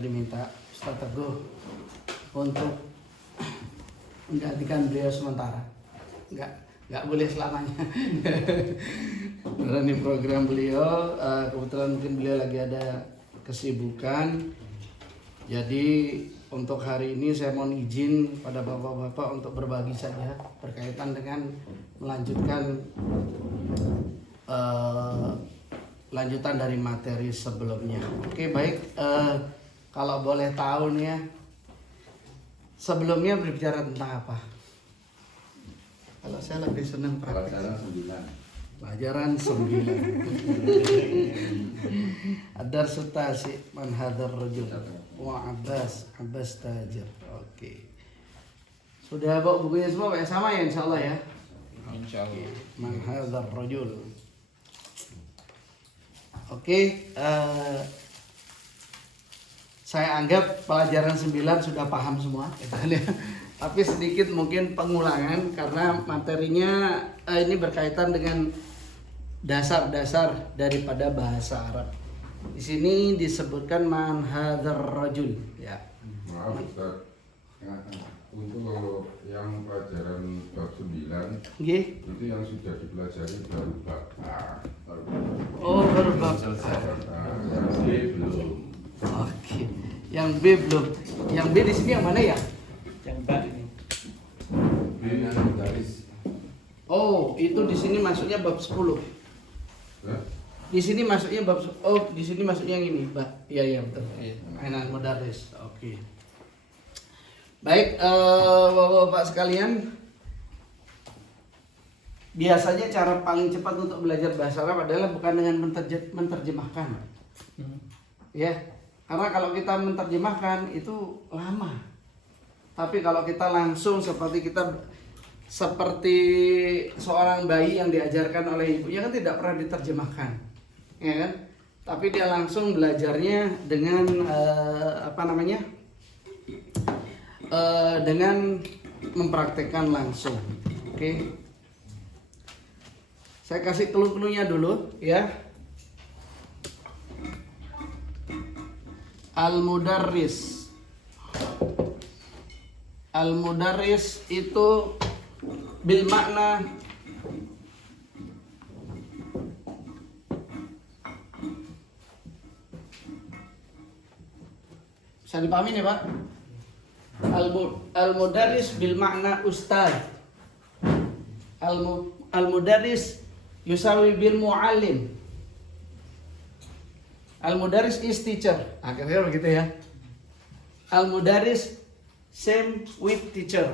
Diminta Ustaz Teguh untuk menggantikan beliau sementara. Nggak boleh selamanya. Karena ini program beliau, kebetulan mungkin beliau lagi ada kesibukan. Jadi untuk hari ini saya mohon izin pada bapak-bapak untuk berbagi saja berkaitan dengan melanjutkan lanjutan dari materi sebelumnya. Oke, baik. Kalau boleh tahu nih ya, sebelumnya berbicara tentang apa? Kalau saya lebih senang praktek. Pelajaran 9. Adar sutasi man hadar rajul wa Abbas tajir. Oke. Sudah bawa bukunya semua Pak? Sama ya insyaallah ya. Insyaallah. Man hadar rajul. Oke, saya anggap pelajaran 9 sudah paham semua, tapi sedikit mungkin pengulangan karena materinya ini berkaitan dengan dasar-dasar daripada bahasa Arab. Di sini disebutkan man hadzal rajul, ya. Maaf Ustaz, untuk yang pelajaran bab 9 itu yang sudah dipelajari baru bab A. Oh, baru bab selesai. Yang C belum. Oke. Yang B belum. Yang B di sini yang mana ya? Yang B ini. B yang garis. Oh, itu di sini masuknya bab 10. Di sini masuknya bab di sini masuknya yang ini, Pak. Iya betul. Ainan Mudarris. Oke. Baik, Bapak-bapak sekalian, biasanya cara paling cepat untuk belajar bahasa Arab adalah bukan dengan menerjemahkan. Ya. Karena kalau kita menerjemahkan itu lama. Tapi kalau kita langsung seperti seorang bayi yang diajarkan oleh ibunya kan tidak pernah diterjemahkan, ya kan? Tapi dia langsung belajarnya dengan dengan mempraktekkan langsung. Oke. Saya kasih clue-cluenya dulu, ya. Al-Mudarris itu bil makna bisa dipahami ya Pak? Al-Mudarris bil makna ustaz. Al-Mudarris yusawi bil muallim. Al-Mudarris is teacher. Akhirnya begitu ya. Al-Mudarris same with teacher.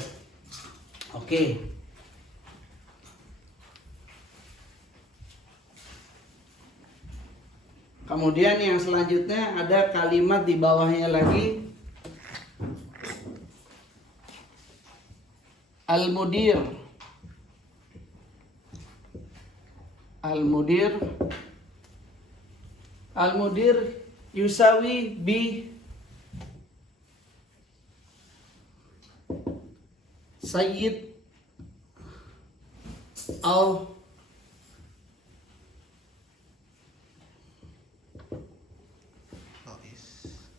Oke. Kemudian yang selanjutnya ada kalimat di bawahnya lagi. Al-Mudir. Al-Mudir yusawi bi Sayyid al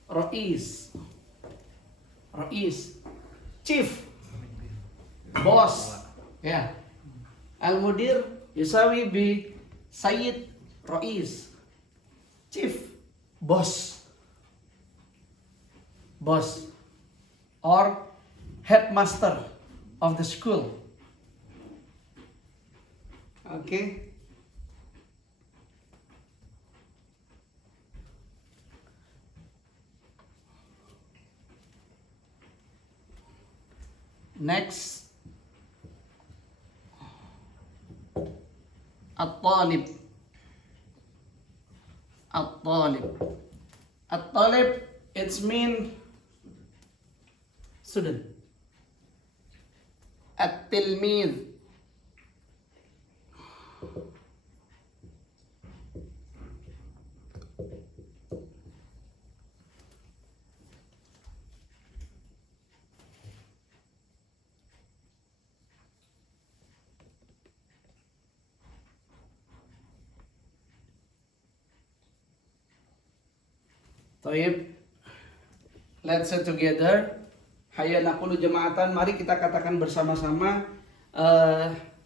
Rais chief boss ya. Al-Mudir yusawi bi Sayyid Rais chief boss or headmaster of the school. Okay. Next, At-Talib. It's mean student. At-Tilmid. Taib. Let's say together. Hayya naqulu jama'atan. Mari kita katakan bersama-sama.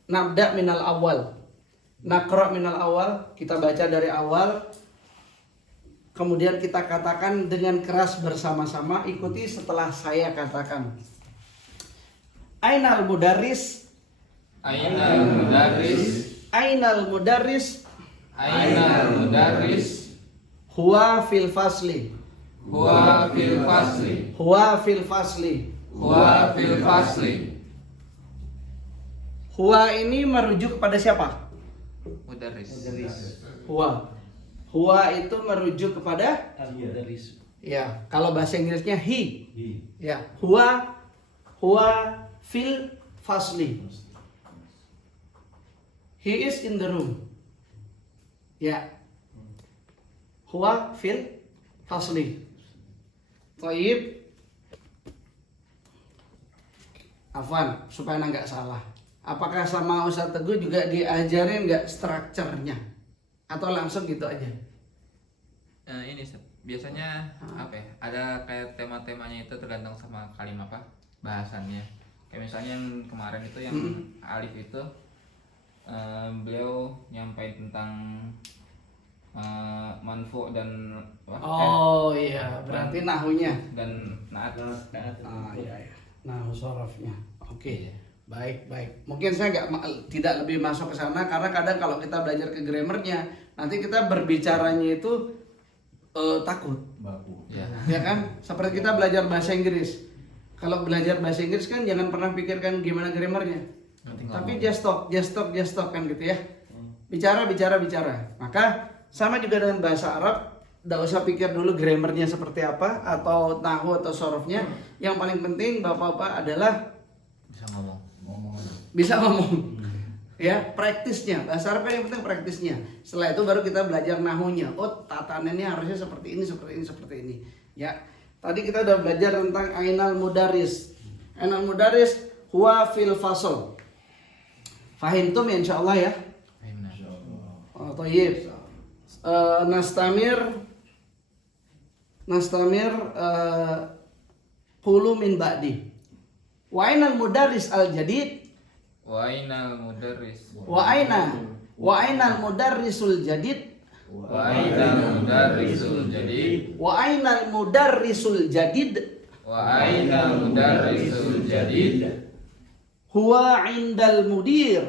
Nabda minal awal. Naqra minal awal. Kita baca dari awal. Kemudian kita katakan dengan keras bersama-sama. Ikuti setelah saya katakan. Ainal mudarris. Ainal mudarris. Ainal mudarris. Ainal mudarris. Huwa fil fasli. Huwa fil fasli. Huwa fil fasli. Huwa fil fasli. Huwa ini merujuk kepada siapa? Mudarris. Huwa. Huwa itu merujuk kepada ya, kalau bahasa Inggrisnya he. Ya, huwa fil fasli. He is in the room. Ya. Huwa fil fasli. Taib. Afwan, supaya nggak salah. Apakah sama Ustaz Teguh juga diajarin nggak strukturnya? Atau langsung gitu aja? Ini Ustaz, biasanya apa ya? Ada kayak tema-temanya itu tergantung sama kalimat apa bahasannya. Kayak misalnya yang kemarin itu yang alif itu beliau nyampain tentang manfu dan iya, berarti nahunya dan naat. Iya. Nahu sorofnya. Oke. Baik. Mungkin saya tidak lebih masuk ke sana karena kadang kalau kita belajar ke grammarnya, nanti kita berbicaranya itu takut. Ya kan? Seperti kita belajar bahasa Inggris. Kalau belajar bahasa Inggris kan jangan pernah pikirkan gimana grammarnya. Tapi just talk kan gitu ya. Bicara. Maka sama juga dengan bahasa Arab, tidak usah pikir dulu grammarnya seperti apa atau nahu atau sorofnya. Yang paling penting bapak-bapak adalah bisa ngomong. Ya, praktisnya. Bahasa Arab kan yang penting praktisnya. Setelah itu baru kita belajar nahunya. Oh, tatanannya harusnya seperti ini. Ya. Tadi kita udah belajar tentang ainal mudaris. Ainal mudaris huwa fil fasl. Fahimtum ya insyaallah ya? Oh, thayyib. Nastamir qulu min ba'di. Wa ainal mudarris al jadid. Wa ainal mudarris. Wa ainal mudarrisul jadid. Wa ainal mudarrisul jadid. Wa ainal mudarrisul jadid. Wa ainal mudarrisul jadid. Huwa indal mudir.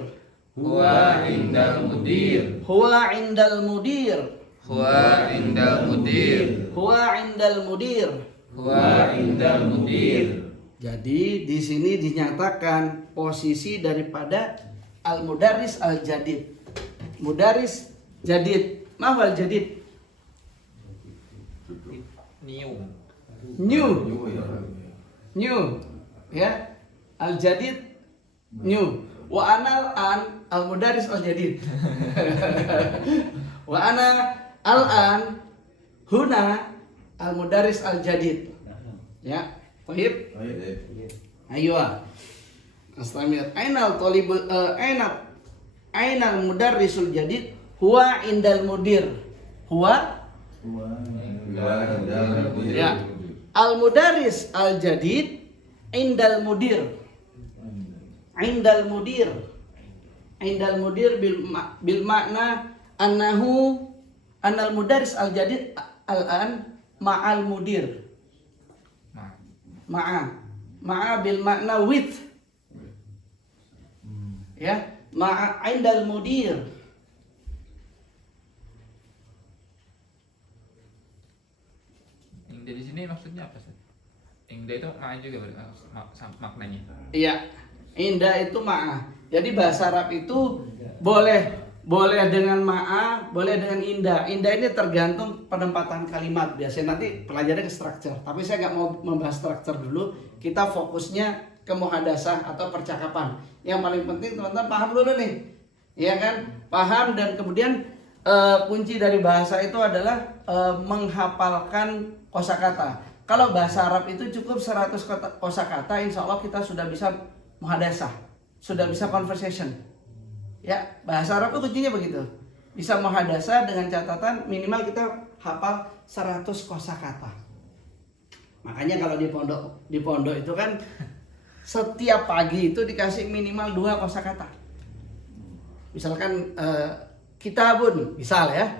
Huwa indal mudir. Huwa indal mudir. Huwa indal mudir. Huwa indal mudir. Huwa indal mudir. Jadi di sini dinyatakan posisi daripada al-mudarris al-jadid. Mudarris jadid. Maaf al-jadid. New. Ya. Al-jadid new. Wa ana al-an al-mudarris al-jadid. Wa ana al-an huna al-mudarris al-jadid. Ya. Baik. Ayo. Astamir. Ainal talibul ainal mudarrisul jadid huwa indal mudir. Huwa ya. Al mudarris al jadid indal mudir. Indal mudir. Indal mudir bil makna annahu anal mudarris al jadid al-an ma'al mudir. Ma'a bil makna with. Ya, ma'a indal mudir. Ingda di sini maksudnya apa sih? Ingda itu ma'a juga maknanya. Iya, inda itu ma'a. Jadi bahasa Arab itu boleh dengan ma'a, boleh dengan inda. Inda ini tergantung penempatan kalimat. Biasanya nanti pelajarannya ke struktur. Tapi saya nggak mau membahas struktur dulu. Kita fokusnya ke muhadasah atau percakapan. Yang paling penting teman-teman paham dulu nih, ya kan? Paham dan kemudian kunci dari bahasa itu adalah menghafalkan kosakata. Kalau bahasa Arab itu cukup 100 kosakata, insya Allah kita sudah bisa muhadasah, sudah bisa conversation. Ya, bahasa Arab itu kuncinya begitu. Bisa muhadasah dengan catatan minimal kita hafal 100 kosakata. Makanya kalau di pondok itu kan setiap pagi itu dikasih minimal 2 kosakata. Misalkan kitabun, misal ya.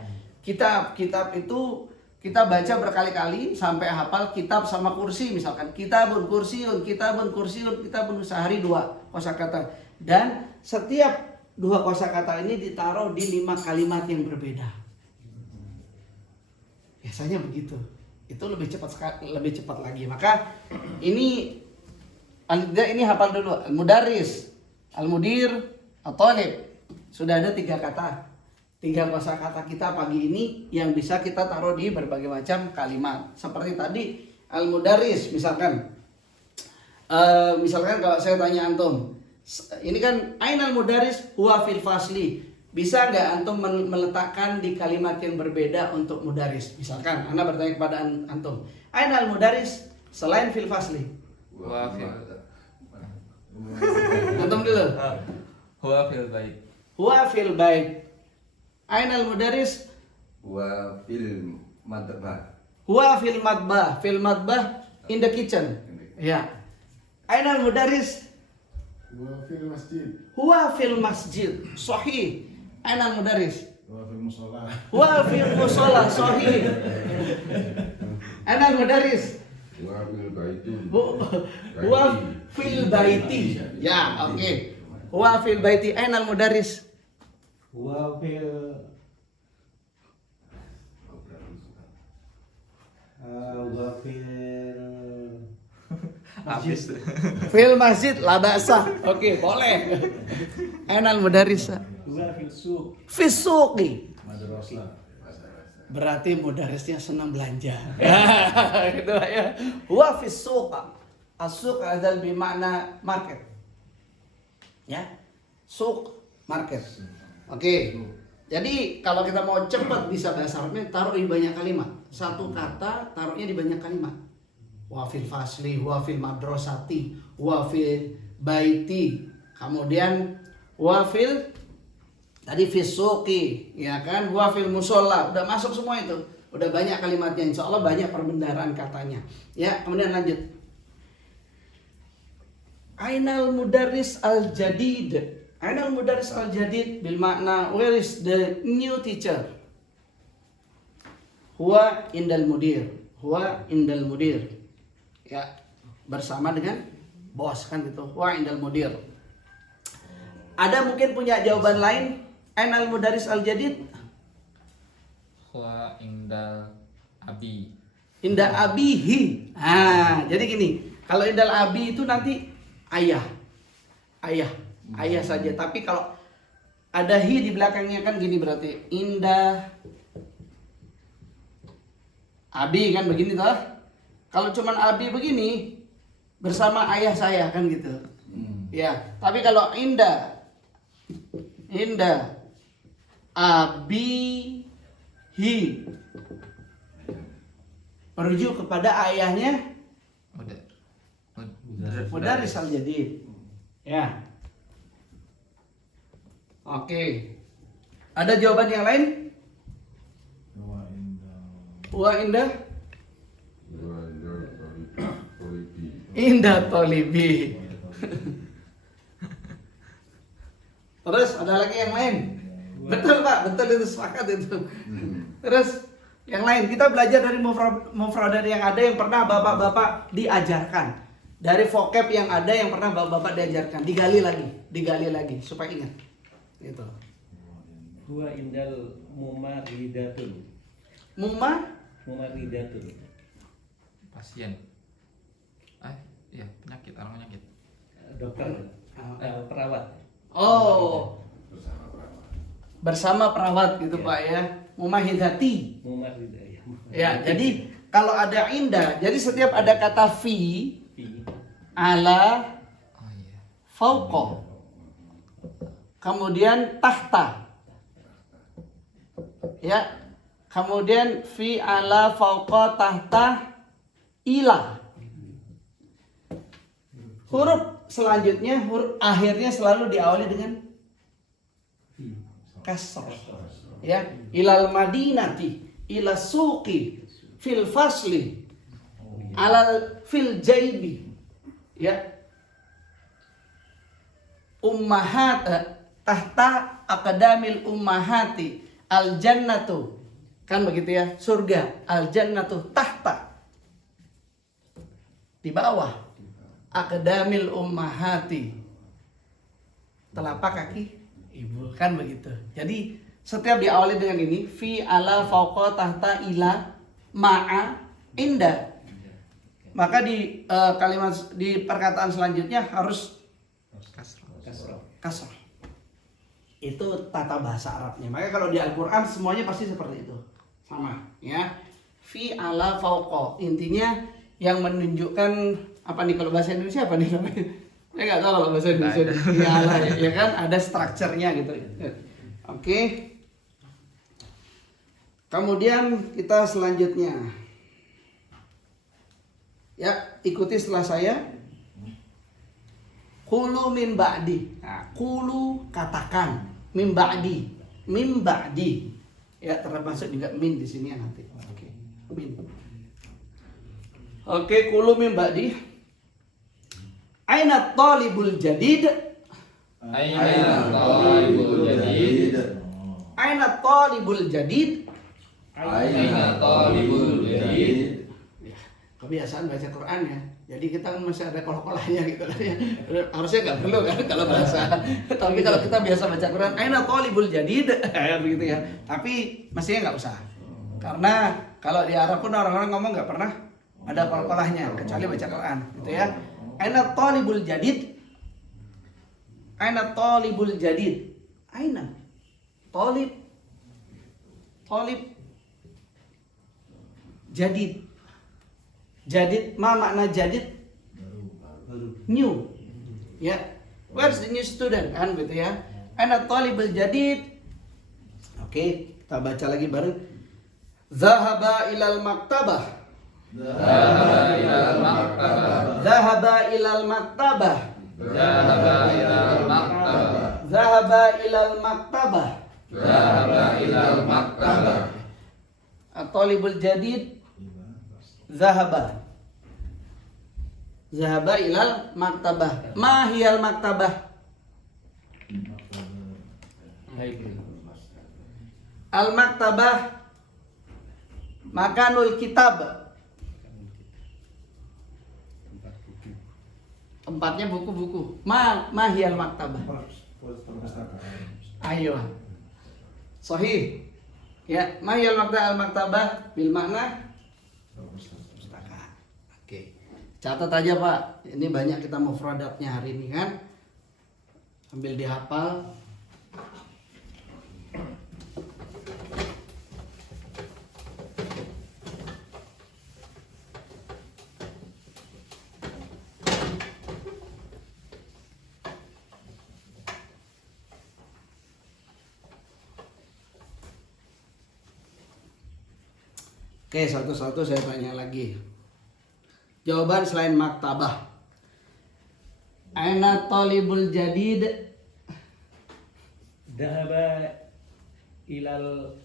Kitab itu kita baca berkali-kali sampai hafal kitab sama kursi, misalkan kitabun kursiun, kitabun kursiun, kitabun, sehari 2 kosakata. Dan setiap 2 kosakata ini ditaruh di 5 kalimat yang berbeda. Biasanya begitu. Itu lebih cepat lagi. Maka ini hafal dulu. Al-mudarris, al-mudir, at-talib. Sudah ada 3 kata. 3 kosakata kita pagi ini yang bisa kita taruh di berbagai macam kalimat. Seperti tadi al-mudarris misalkan. Misalkan kalau saya tanya antum, ini kan ainal mudarris huwa fil fasli. Bisa nggak antum meletakkan di kalimat yang berbeda untuk mudaris? Misalkan Anda bertanya kepada antum, ainal mudaris selain fil fasli. Huwa fil. Antum dulu. Huwa fil bait. Huwa fil bait. Ainal mudaris? Wa fil madbah. Huwa fil madbah. Fil madbah in the kitchen. Ya. Ainal mudaris? Wa fil masjid. Huwa fil masjid. Sahih. Ainal mudaris? Wa fil musola. Huwa fil musola. Sahih. Ainal mudaris? Wa fil baiti. Huwa fil baiti. Ya, oke. Huwa fil baiti. Ainal mudaris? Wa fil Habis. Fil masjid la ba'sa. Oke, boleh. Ainal mudaris? wa fil suq Fisuqi. madrasah. Berarti mudarisnya senang belanja. Gitu ya. Huwa fisuq. As-suq adalah bermakna market. Ya. Suq, market. Oke. Jadi kalau kita mau cepat bisa bahasa Arabnya, taruh di banyak kalimat. Satu kata taruhnya di banyak kalimat. Wa fil fasli, wa fil madrasati, wa fil baiti. Kemudian wa fil tadi fisuqi, ya kan? Wa fil musolla. Udah masuk semua itu. Udah banyak kalimatnya. Insya Allah banyak perbendaharaan katanya. Ya, kemudian lanjut. Ainal mudarris al-jadid. Ainal mudarris al-jadid bil makna where is the new teacher? Huwa indal mudir. Huwa indal mudir. Ya, bersama dengan bos kan gitu. Huwa indal mudir. Ada mungkin punya jawaban lain? Ainal mudarris al-jadid? Huwa indal abi. Inda abihi. Jadi gini, kalau indal abi itu nanti ayah. Ayah saja. Tapi kalau ada hi di belakangnya kan gini berarti indah abi kan begini toh. Kalau cuman abi begini bersama ayah saya kan gitu. Ya, tapi kalau indah abihi merujuk kepada ayahnya mudarris al-jadid. Ya. Oke. Ada jawaban yang lain? Wa indah indah tolibi. Terus ada lagi yang lain? Betul Pak, betul itu, sepakat itu. Terus yang lain kita belajar dari mufradat yang ada yang pernah bapak-bapak diajarkan, dari vocab yang ada yang pernah bapak-bapak diajarkan, digali lagi supaya ingat. Gitu. Huwa indal mumaridatun. Mumaridatun. Pasien. Iya, penyakit, orang penyakit. Dokter. Perawat. Oh. Bersama perawat gitu Ya. Pak ya. Mumahidati. Mumaridah. Ya, jadi kalau ada indah, jadi setiap ada kata fi, ala, Oh iya. fauqa, kemudian tahta, ya, kemudian fi, ala, fauqa, tahta, ila. Huruf selanjutnya, huruf akhirnya selalu diawali dengan kasrah. Ya, ilal madinati, ila suqi, fil fasli. alal fil jaibi. Ya. Ummahat tahta aqdamil ummahati al jannatu. Kan begitu ya, surga al jannatu tahta. Di bawah aqdamil ummahati. Telapak kaki ibu, kan begitu. Jadi setiap diawali dengan ini fi ala fauqa tahta ila ma'a inda. Maka di kalimat di perkataan selanjutnya harus kasrah. Itu tata bahasa Arabnya. Maka kalau di Al-Qur'an semuanya pasti seperti itu. Sama, ya. Fi ala fauqa. Intinya yang menunjukkan apa nih kalau bahasa Indonesia apa nih namanya? Saya nggak tahu kalau bahasa Indonesia. Fi ala ya kan ada strukturnya gitu. Oke. Kemudian kita selanjutnya. Ya, ikuti setelah saya. Qulu min ba'di. Nah, qulu katakan min ba'di. Min ba'di. Ya, termasuk juga min di sini ya nanti. Oke. Min. Oke, qulu min ba'di. Aina talibul jadid? Aina talibul jadid? Aina talibul jadid? Aina talibul jadid? Kebiasaan baca Quran ya. Jadi kita masih ada kol-kolahnya gitu kan ya. Harusnya nggak perlu kan kalau bahasa. Tapi kalau kita biasa baca Quran, aina talibul jadid, begitu ya. Tapi mestinya nggak usah. Karena kalau di Arab pun orang-orang ngomong nggak pernah ada kol-kolahnya kecuali baca Quran, gitu ya. Aina talibul jadid? Aina talibul jadid? Aina talib jadid. Jadid, ma makna jadid? New. Ya. Where's the new student? Kan gitu ya. Aina talibul jadid? Oke, kita baca lagi bareng. Zahaba ilal maktabah. Zahaba ilal maktabah. Zahaba ilal maktabah. Zahaba ilal maktabah. Zahaba ilal maktabah. Zahaba ilal maktabah. At-talibul jadid zahaba. Zahaba ilal maktabah. Ma hiyal maktabah? Al maktabah makanul kitab. Tempatnya buku-buku. Ma hiyal maktabah? Ayo. Sahih. Ya, ma hiyal maktabah? Al maktabah bil makna pustaka. Oke. Catat aja Pak. Ini banyak kita mufradatnya hari ini kan. Ambil dihafal. Oke, satu-satu saya tanya lagi. Jawaban selain maktabah. Aina talibul jadid? Dhahaba ilal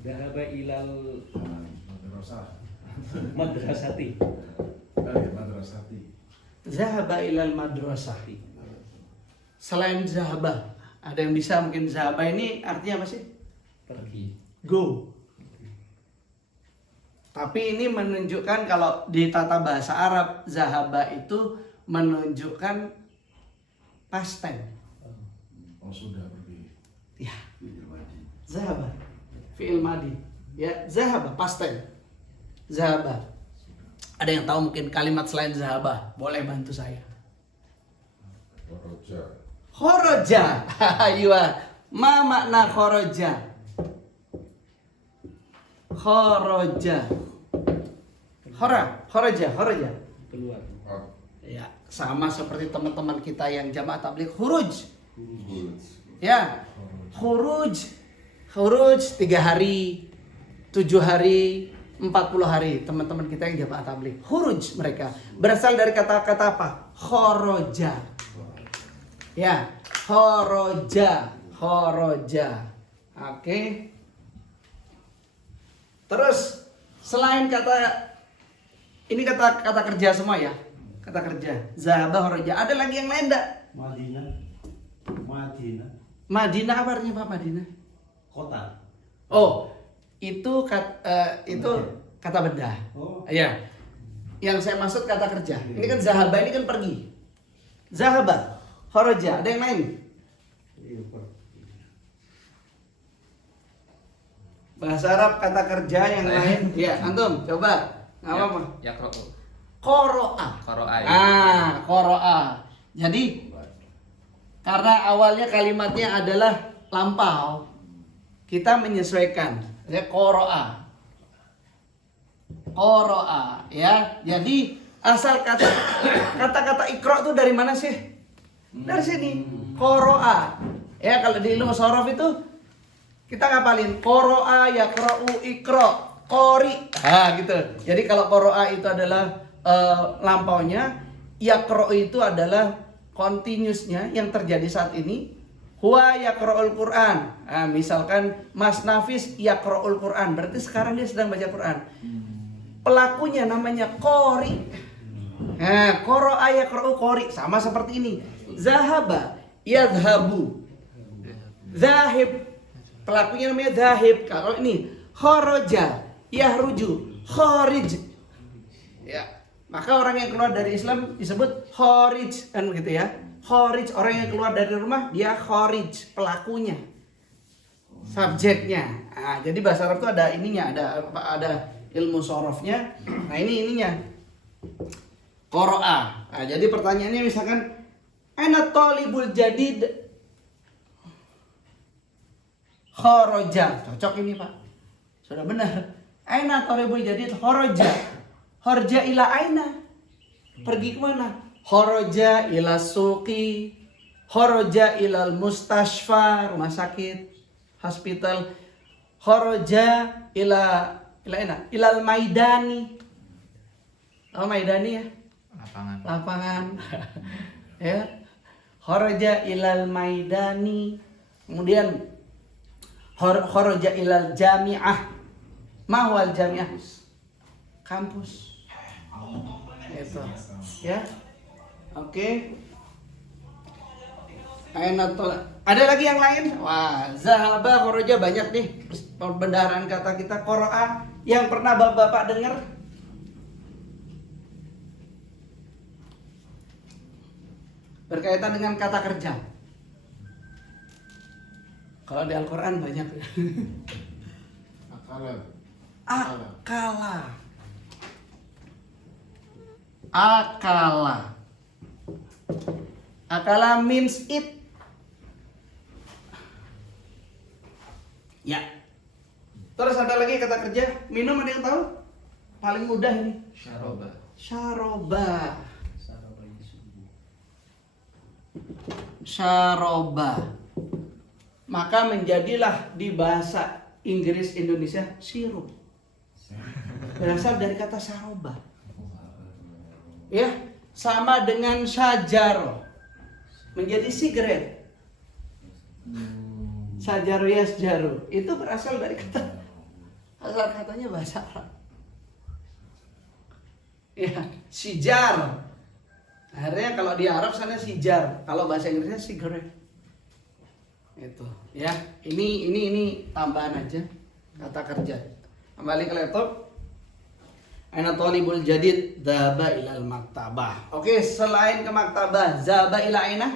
Dhahaba ilal madrasati. Zahaba ilal madrasati. Selain zahaba, ada yang bisa mungkin zahaba ini artinya apa sih? Pergi. Go. Tapi ini menunjukkan kalau di tata bahasa Arab zahaba itu menunjukkan past tense. Oh sudah pergi. Ya. Zahaba. Fi'il madi. Ya, zahaba past tense. Zahaba. Ada yang tahu mungkin kalimat selain zahaba? Boleh bantu saya. Kharaja. Kharaja. Aywa. Ma makna kharaja? Kharaja. Kharaja. Keluar. Ya, sama seperti teman-teman kita yang jamaah tabligh khuruj. Good. Ya. Khuruj 3 hari, 7 hari, 40 hari. Teman-teman kita yang jamaah tabligh khuruj mereka berasal dari kata-kata apa? Kharaja. Ya, kharaja. Oke. Terus selain ini kata kerja semua ya. Kata kerja. Zahaba kharaja. Ada lagi yang lain enggak? Madinah. Madinah apa artinya Pak Madinah? Kota. Oh, itu kata benda. Oh. Iya. Yang saya maksud kata kerja. Ini kan zahaba, ini kan pergi. Zahaba, kharaja. Ada yang lain? Iya, Pak. Bahasa Arab kata kerja yang lain. Iya, antum coba. Enggak apa-apa. Ya kro'u. Qoro'a. Qoro'a. Qoro'a. Jadi karena awalnya kalimatnya adalah lampau, kita menyesuaikan. Ya, qoro'a. Qoro'a, ya. Jadi asal kata-kata ikra itu dari mana sih? Dari sini. Qoro'a. Ya, kalau di ilmu shorof itu kita ngapalin qoro'a, yaqra'u, ikra, qori. Gitu. Jadi kalau qoro'a itu adalah lampaunya, yaqra'u itu adalah continuousnya yang terjadi saat ini. Huwa yaqra'ul Qur'an. Misalkan Mas Nafis yaqra'ul Qur'an, berarti sekarang dia sedang baca Quran. Pelakunya namanya qori. Qoro'a yaqra'u qori, sama seperti ini. Zahaba yadhhabu. Zahib, pelakunya namanya zahib. Kalau ini kharaja yahruju, kharij. Ya, maka orang yang keluar dari Islam disebut kharij, kan gitu ya. Kharij, orang yang keluar dari rumah dia kharij, pelakunya. Subjeknya. Jadi bahasa Arab itu ada ininya, ada ilmu sorofnya. Nah, ini ininya. Qoro'a. Jadi pertanyaannya misalkan ana talibul jadid kharaja. Cocok ini, Pak. Sudah benar. Aina talibul jadid kharaja. Kharaja ila aina? Pergi ke mana? Kharaja ila suqi, kharaja ila mustashfa, rumah sakit, hospital. Kharaja ila aina? Ilal maidani. Oh, maidani ya? Lapangan. Ya. Kharaja ilal maidani. Kemudian kharaja ilal jami'ah. Ma huwal jami'ah? Kampus. Itu. Ya. Oke. Ada lagi yang lain? Wah, zahaba kharaja banyak nih perbendaharaan kata kita. Qoro'a yang pernah Bapak dengar? Berkaitan dengan kata kerja. Kalau di Al-Quran banyak. Akala means eat. Ya. Terus ada lagi kata kerja, minum, ada yang tahu? Paling mudah ini. Syaroba. Maka menjadilah di bahasa Inggris Indonesia sirup. Berasal dari kata syaroba. Ya, sama dengan syajaro. Menjadi sigaret. Sajaro yasjaro. Itu berasal dari kata, asal katanya bahasa Arab. Ya, sijar. Akhirnya kalau di Arab sana sijar, kalau bahasa Inggrisnya cigarette. Itu, ya. Ini tambahan aja kata kerja. Kembali ke laptop. Aina talibul jadid dzaba ilal maktabah. Oke, selain ke maktabah, dzaba ila aina?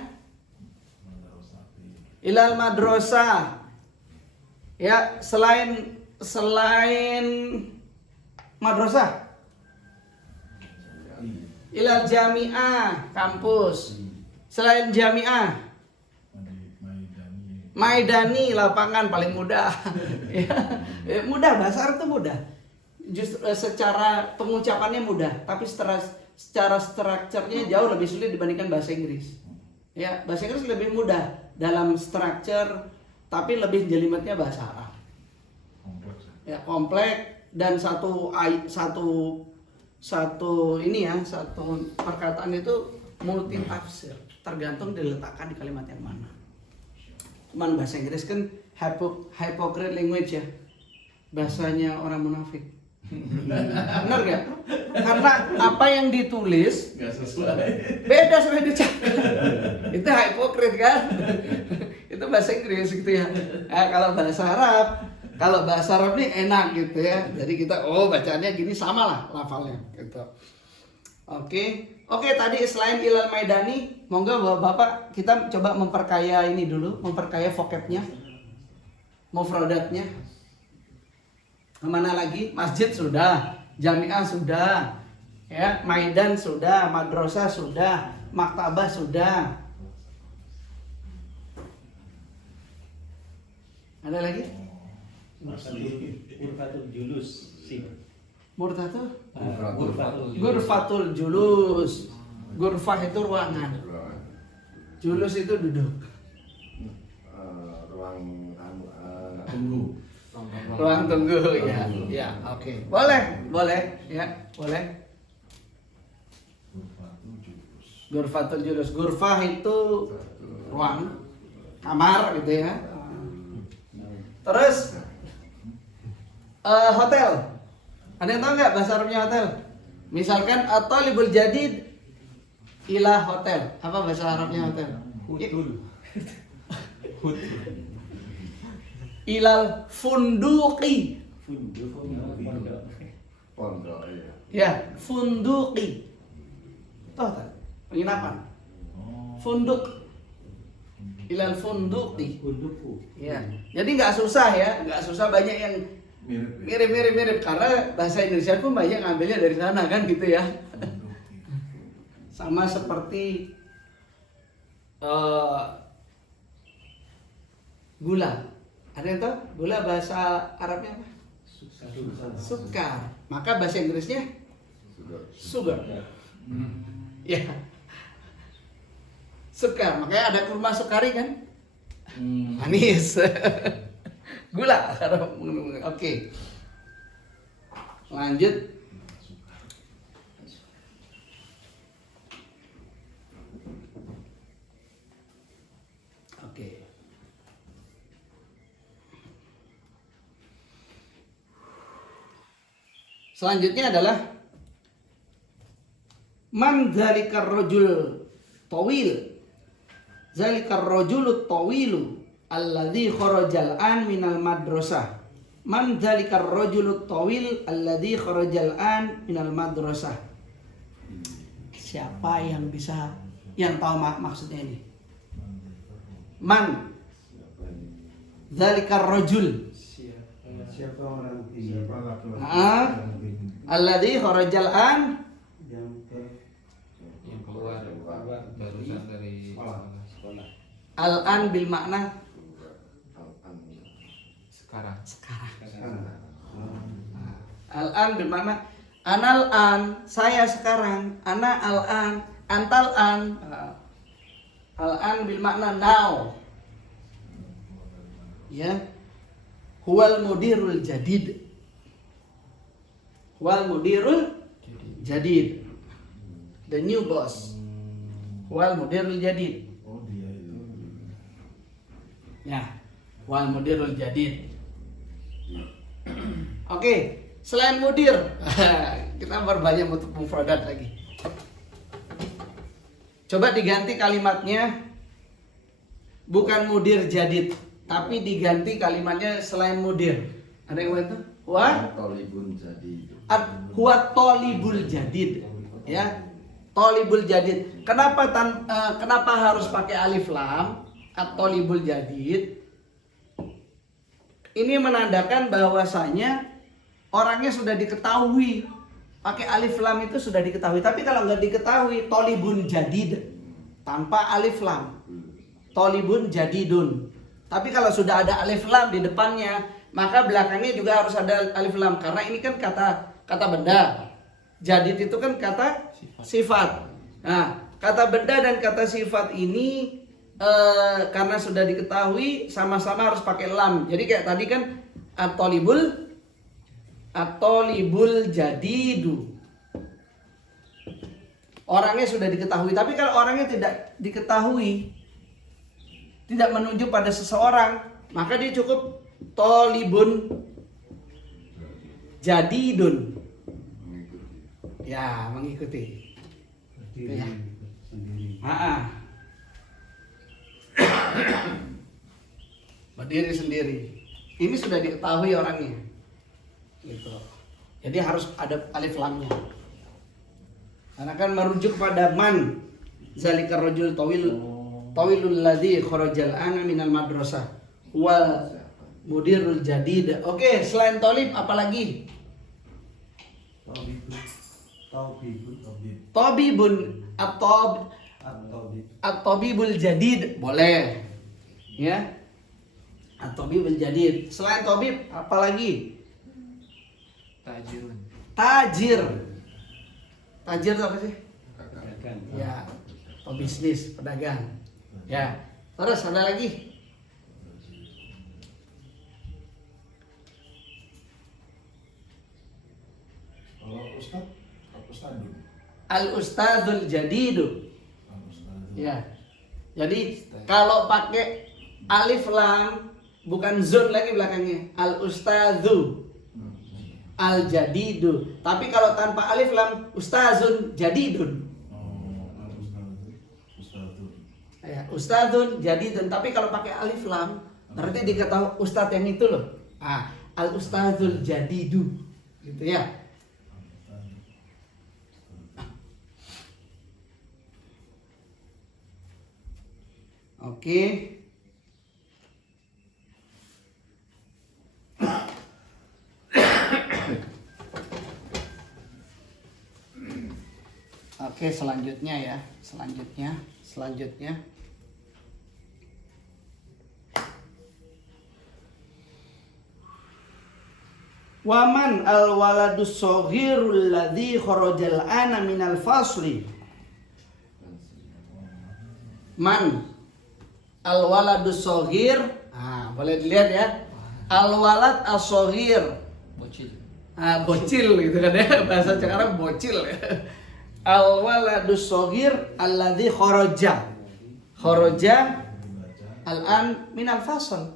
Ilal madrasah. Ya, selain madrasah. Ilal jami'ah, kampus. Selain jami'ah, maidani, lapangan, paling mudah. Ya, mudah, bahasa Arab itu mudah. Justru secara pengucapannya mudah, tapi secara strukturnya jauh lebih sulit dibandingkan bahasa Inggris. Ya, bahasa Inggris lebih mudah dalam struktur, tapi lebih jelimetnya bahasa Arab. Ya, kompleks dan satu perkataan itu multi tafsir, tergantung diletakkan di kalimat yang mana. Cuman bahasa Inggris kan hypocrite language ya, bahasanya orang munafik. Benar gak? Karena apa yang ditulis Nggak sesuai. beda sama yang diucapkan. Itu hypocrite kan? Itu bahasa Inggris gitu ya. Kalau bahasa Arab nih enak gitu ya. Jadi kita bacaannya gini, sama lah lafalnya gitu. Oke, tadi selain ilal maidani, monggo Bapak kita coba memperkaya ini dulu, memperkaya vocabnya, mufradatnya. Kemana lagi? Masjid sudah, jamiah sudah, ya, maidan sudah, madrasah sudah, maktabah sudah. Ada lagi? Urfatul julus. Murtatul? Urfatul. Gurfatul julus. Gurfah itu ruangan. Julus itu duduk. Ruang Tunggu. Ruang tunggu ya. Ya, oke. Boleh, ya, boleh. Gurfatul julus. Gurfah itu ruang, kamar gitu ya. Terus hotel. Ada yang tahu nggak bahasa Arabnya hotel? Misalkan at-talibul jadid ila hotel. Apa bahasa Arabnya hotel? Ilal funduqi. pondok ya. Ya, funduqi. Tahu tak? Penginapan. Funduk. Ilal funduqi. Unduku. Ya. Jadi nggak susah ya, nggak susah, banyak yang mirip karena bahasa Indonesia pun banyak ngambilnya dari sana kan gitu ya. Sama seperti gula. Ada yang tahu? Gula bahasa Arabnya apa? Sukar. Maka bahasa Inggrisnya sugar. Ya. Sukar. Makanya ada kurma sukari kan? Manis. Gula. Oke. Lanjut. Oke. Selanjutnya adalah man zalikar rajul tawil. Zalikar rajul tawilu alladzi kharajal an minal madrasah. Man zalikar rajul tawil alladzi kharajal an minal madrasah. Siapa yang tahu maksudnya ini? Man zalikar rajul. Siapa orang ini? Alladzi kharajal an Yang Yang keluar barusan dari sekolah. al-an bil makna Sekarang. al-an bil makna anal an, saya sekarang, ana al-an, antal an. Al-an bil makna now. Ya. Huwal mudirul jadid. Huwal mudirul jadid. The new boss. Huwal mudirul jadid. Oh dia itu. Ya, wal mudirul jadid. Oke, selain mudir, kita berbanyak mufradat lagi. Coba diganti kalimatnya, bukan mudir jadid, tapi diganti kalimatnya selain mudir. Ada yang itu? Tolibun jadi. Huwa tolibul jadid. Ya, tolibul jadid. Kenapa harus pakai alif lam? At-tolibul jadid. Ini menandakan bahwasanya orangnya sudah diketahui. Pakai alif lam itu sudah diketahui. Tapi kalau nggak diketahui, tolibun jadid tanpa alif lam. Tolibun jadidun. Tapi kalau sudah ada alif lam di depannya, maka belakangnya juga harus ada alif lam. Karena ini kan kata benda. Jadid itu kan kata sifat. Nah, kata benda dan kata sifat ini karena sudah diketahui sama-sama harus pakai lam. Jadi kayak tadi kan at-tolibul jadidu. Orangnya sudah diketahui. Tapi kalau orangnya tidak diketahui, tidak menunjuk pada seseorang, maka dia cukup tolibun jadidun. Mengikuti. Ya, mengikuti. Berdiri Ya. sendiri. Berdiri sendiri. Ini sudah diketahui orangnya. Gitu. Jadi harus ada alif lamnya. Karena kan merujuk pada man. Zalikar rajul tawilul ladzi kharajal ana minal madrasah wal mudirul jadid. Oke, selain tolib apalagi? Tabibun at-tabibul jadid boleh. Ya. At-tabibul jadid. Selain tabib apalagi? Tajirun. Tajir. Tajir itu apa sih? Pedagang. Ya, pebisnis, pedagang. Ya. Terus ada lagi? Kalau Ustadz, Ustadun. Al-Ustadzul Jadidu. Ustadun. Ya. Jadi kalau pakai alif lam bukan zun lagi belakangnya. Al-Ustadzu. Al-Jadidu. Tapi kalau tanpa alif lam Ustazun Jadidun. Ustadun. Ya, Ustadzun Jadidun. Tapi kalau pakai alif lam berarti diketahui ustadz yang itu loh. Ah, Al-Ustadzul Jadidu. Gitu ya. Oke. Oke, selanjutnya ya. Selanjutnya. Waman al waladus soghirul ladzi kharajal ana minal fasli. Man al waladus soghir. Ah, boleh dilihat ya. Al walad as-soghir. Bocil. Ah, bocil gitu kan ya. Bahasa sekarang bocil ya. Al waladus soghir alladzi kharaja. Kharaja al-an minal fasl.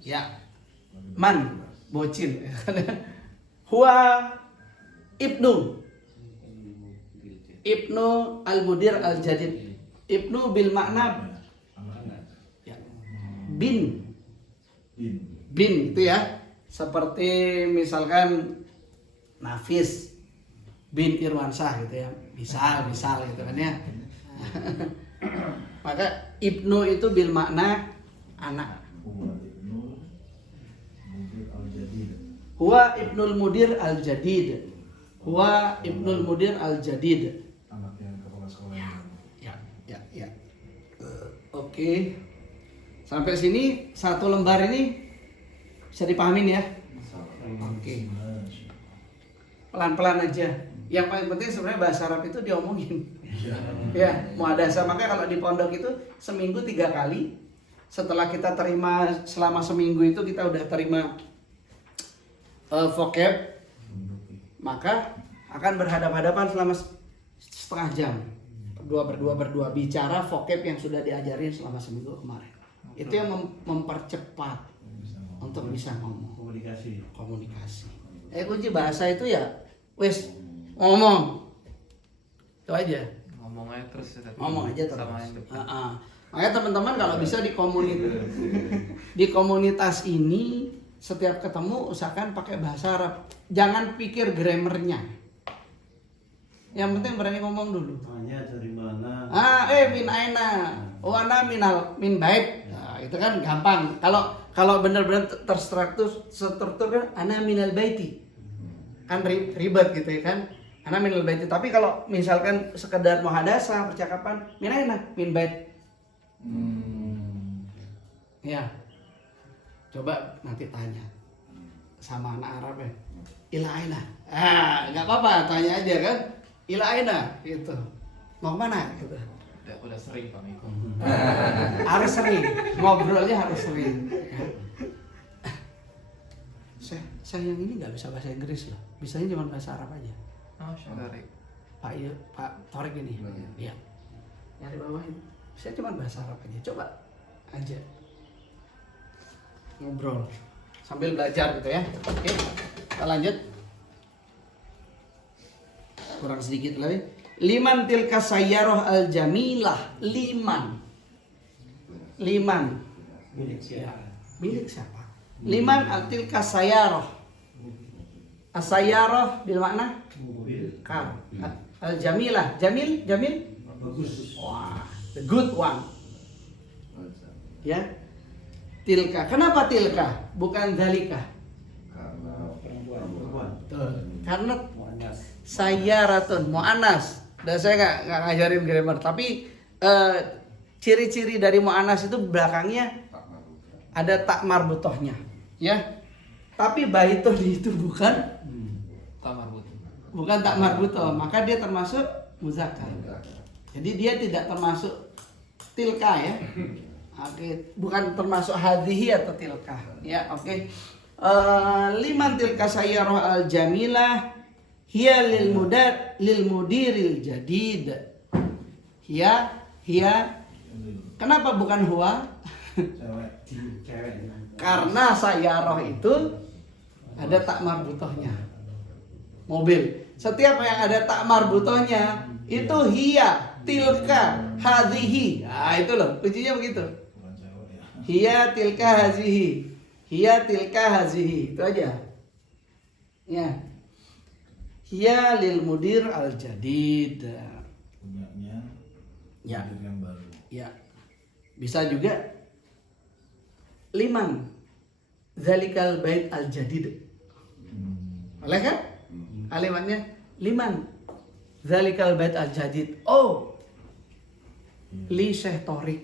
Ya. Man bocil. Huwa ibnu al-mudir al-jadid. Ibnu bil makna ya. Bin itu ya. Seperti misalkan Nafis bin Irwansyah gitu ya. Misal gitu kan ya. Maka ibnu itu bil makna anak. Huwa ibnul mudir al-jadid. Huwa ibnul mudir al-jadid. Anak yang kepala sekolah. Ya. Oke. Sampai sini satu lembar ini bisa dipahamin ya. Oke. Pelan-pelan aja. Yang paling penting sebenarnya bahasa Arab itu diomongin. Ya, muhadasah. Makanya kalau di pondok itu seminggu 3 kali. Setelah kita terima selama seminggu itu kita udah terima vocab, maka akan berhadapan-hadapan selama setengah jam. Berdua bicara vocab yang sudah diajarin selama seminggu kemarin. Itu yang mempercepat untuk bisa ngomong. Komunikasi. Kunci bahasa itu ya wes ngomong. Itu aja. Ngomong aja terus. Ngomong aja terus. Sama yang depan. Makanya teman-teman kalau bisa di komunitas ini setiap ketemu usahakan pakai bahasa Arab. Jangan pikir grammarnya. Yang penting berani ngomong dulu. Tanya dari mana? Min aina. Ana min bait. Nah, itu kan gampang. Kalau benar-benar terstruktur kan ana minal baiti. Kan ribet gitu ya kan. Ana minal baiti. Tapi kalau misalkan sekedar muhadasah percakapan, min aina min bait. Ya. Coba nanti tanya sama anak Arab ya. Ila aina. Enggak apa-apa, tanya aja kan. Ila aina gitu. Mau kemana gitu. Udah sering Pak Miko. Harus sering. Ngobrolnya harus sering. Saya yang ini nggak bisa bahasa Inggris loh. Bisanya cuma bahasa Arab aja. Oh, Syarif. Pak Torik ini. Iya. Yang di bawah ini. Saya cuma bahasa Arab aja. Coba aja. ngobrol sambil belajar gitu ya. Oke, kita lanjut. Kurang sedikit lagi. Liman tilka sayyarah al jamilah. Liman. Milik siapa? Milik siapa? Liman tilka sayyarah. As-sayyarah bil makna Mobil. car. Al jamilah. Jamil. Bagus. Wah, the good one. Ya. Tilka. Kenapa tilka? Bukan zalika. Karena Perempuan. Tuh. Karena Muannas. sayyaratun muannas. Dan saya nggak ngajarin grammar, tapi ciri-ciri dari muannas itu belakangnya tak marbuta. ada tak marbutohnya, ya. Tapi baitun itu bukan Tamarbut. tak marbutoh, maka dia termasuk muzakkar. Jadi dia tidak termasuk tilka ya. Oke, bukan termasuk hadhihi atau tilka, ya. Oke. Liman tilka sayyarah al jamilah hiya lil mudiril jadid. Hiya kenapa bukan huwa? Cewek. Cewek. Karena sayyarah itu ada tak marbutohnya. Mobil. Setiap yang ada tak marbutohnya itu hiya, tilka, hadhihi. Nah, itu loh, kuncinya begitu. Bukan cewek ya. Hiya tilka hazihi. Hiya tilka hazihi. Itu aja. Ya. Hiya lil mudir al jadid. Punyanya Ya. mudir yang baru. Ya. Bisa juga liman zalikal bait al jadid. Boleh kan? Kalimatnya liman zalikal bait al jadid. Oh. Li Syekh Torik.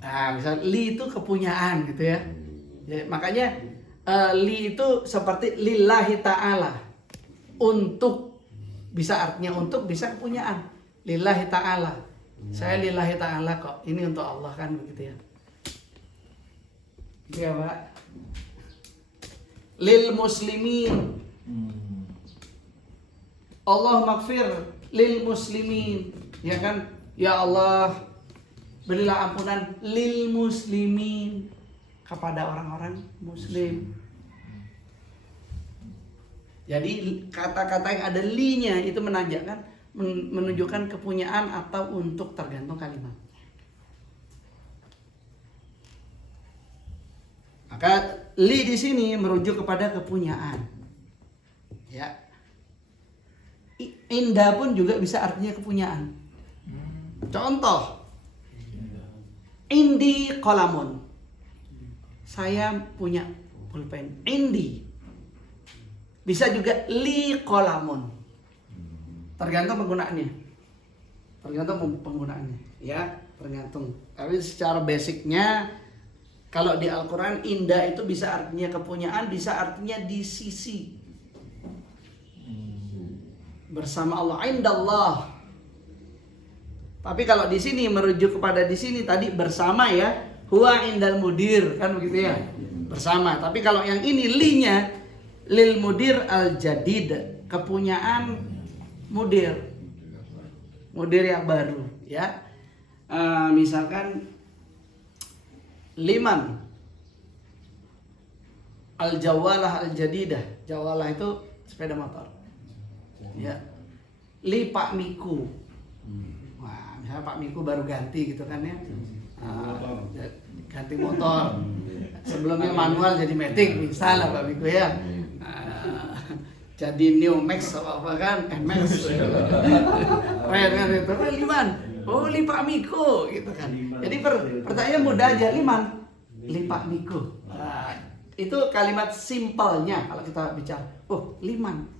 Nah, misal li itu kepunyaan gitu ya. Ya, makanya li itu seperti lillahi ta'ala. Untuk, bisa artinya untuk, bisa kepunyaan. Lillahi ta'ala. Saya lillahi ta'ala kok. Ini untuk Allah kan begitu ya. Gitu ya, Pak. Lil muslimin. Allah maghfir lil muslimin. Ya kan? Ya Allah, berilah ampunan lil muslimin, kepada orang-orang muslim. Jadi kata-kata yang ada li-nya itu menandakan menunjukkan kepunyaan atau untuk, tergantung kalimat. Maka li di sini merujuk kepada kepunyaan. Ya. Indah pun juga bisa artinya kepunyaan. Contoh, indi qalamun. Saya punya pulpen. Indi. Bisa juga li qalamun. Tergantung penggunaannya. Ya, tergantung. Tapi secara basicnya, kalau di Al-Quran indah itu bisa artinya kepunyaan, bisa artinya di sisi. Bersama Allah, indallah. Tapi kalau di sini merujuk kepada di sini tadi bersama ya, huwa indal mudir, kan begitu ya, bersama. Tapi kalau yang ini linya lil mudir al jadid, kepunyaan mudir yang baru ya. Misalkan liman al jawalah al jadidah. Jawalah itu sepeda motor ya. Li Pak Miku. Wah, misalnya Pak Miku baru ganti gitu kan ya. Ganti motor. Sebelumnya manual jadi matic, misalnya Pak Miku ya. Jadi New Max apa kan, Max. Keren kan itu. Liman. Oh, li Pak Miku gitu kan. Jadi pertanyaan mudah aja, liman. Li Pak Miku. Itu kalimat simpelnya kalau kita bicara. Oh, liman.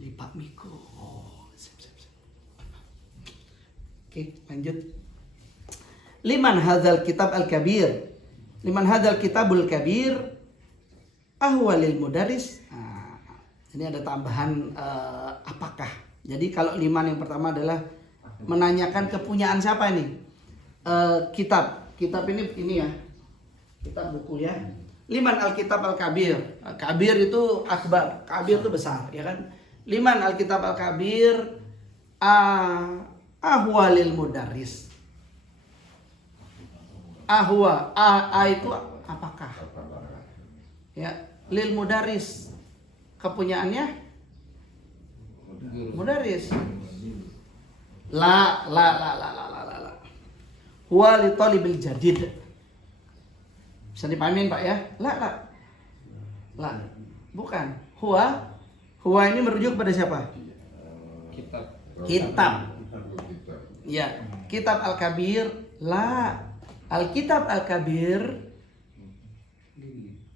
Li Pak Miku. Oke, lanjut. Liman hadzal kitab al-kabir. Liman hadzal kitabul kabir ahwalil mudaris. Ini ada tambahan apakah. Jadi kalau liman yang pertama adalah menanyakan kepunyaan siapa ini? Kitab. Kitab ini ya. Kitab buku ya. Liman al-kitab al-kabir. Kabir itu akbar, kabir itu besar, ya kan? Liman al-kitab al-kabir ahwalil mudaris. Ahwa, a itu apakah? Apakah? Ya, lil mudaris kepunyaannya mudaris. La. Huwa li talibil jadid. Bisa dipahamin Pak ya? La. Bukan. Huwa ini merujuk pada siapa? Kitab. Kitab. Kitab. Ya, kitab Al-Kabir. La. Al-Kitab Al-Kabir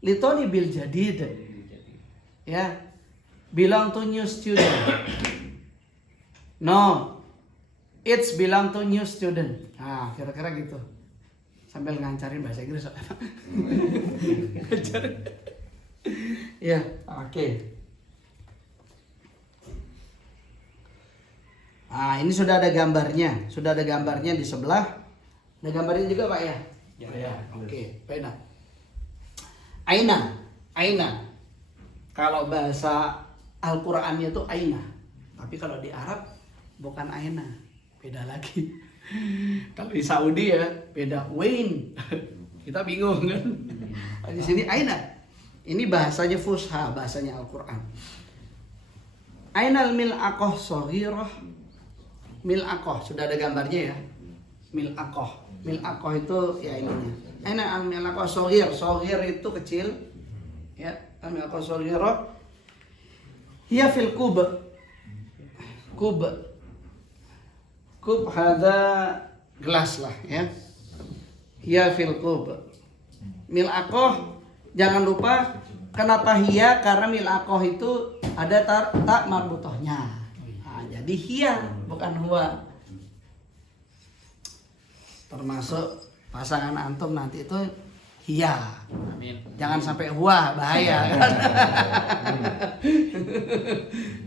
li talibil jadid. Ya. Belong to new student. No. It's belong to new student. Nah, kira-kira gitu. Sambil ngancarin bahasa Inggris. Ya, oke. Nah, ini sudah ada gambarnya. Sudah ada gambarnya di sebelah. Ada gambarnya juga, Pak ya? Ya. Oke, beda. Aina. Kalau bahasa Al-Qur'annya itu aina. Tapi kalau di Arab bukan aina. Beda lagi. Kalau di Saudi ya beda wain. Kita bingung kan. Di sini aina. Ini bahasanya fusha, bahasanya Al-Qur'an. Ainal mil'aqah shaghirah. Mil'aqah sudah ada gambarnya ya. Mil'aqah itu ya ininya. Aina al-mil'aqah shaghir. Shaghir itu kecil. Ya, al-mil'aqah shaghirah. Hiya fil kub. Kub ada gelas lah ya. Hiya fil kub. Mil'aqah jangan lupa kenapa hiya, karena mil'aqah itu ada tak marbutohnya. Nah, jadi hiya bukan huwa. Termasuk pasangan antum nanti itu hiya. Amin. Jangan sampai huwa, bahaya kan.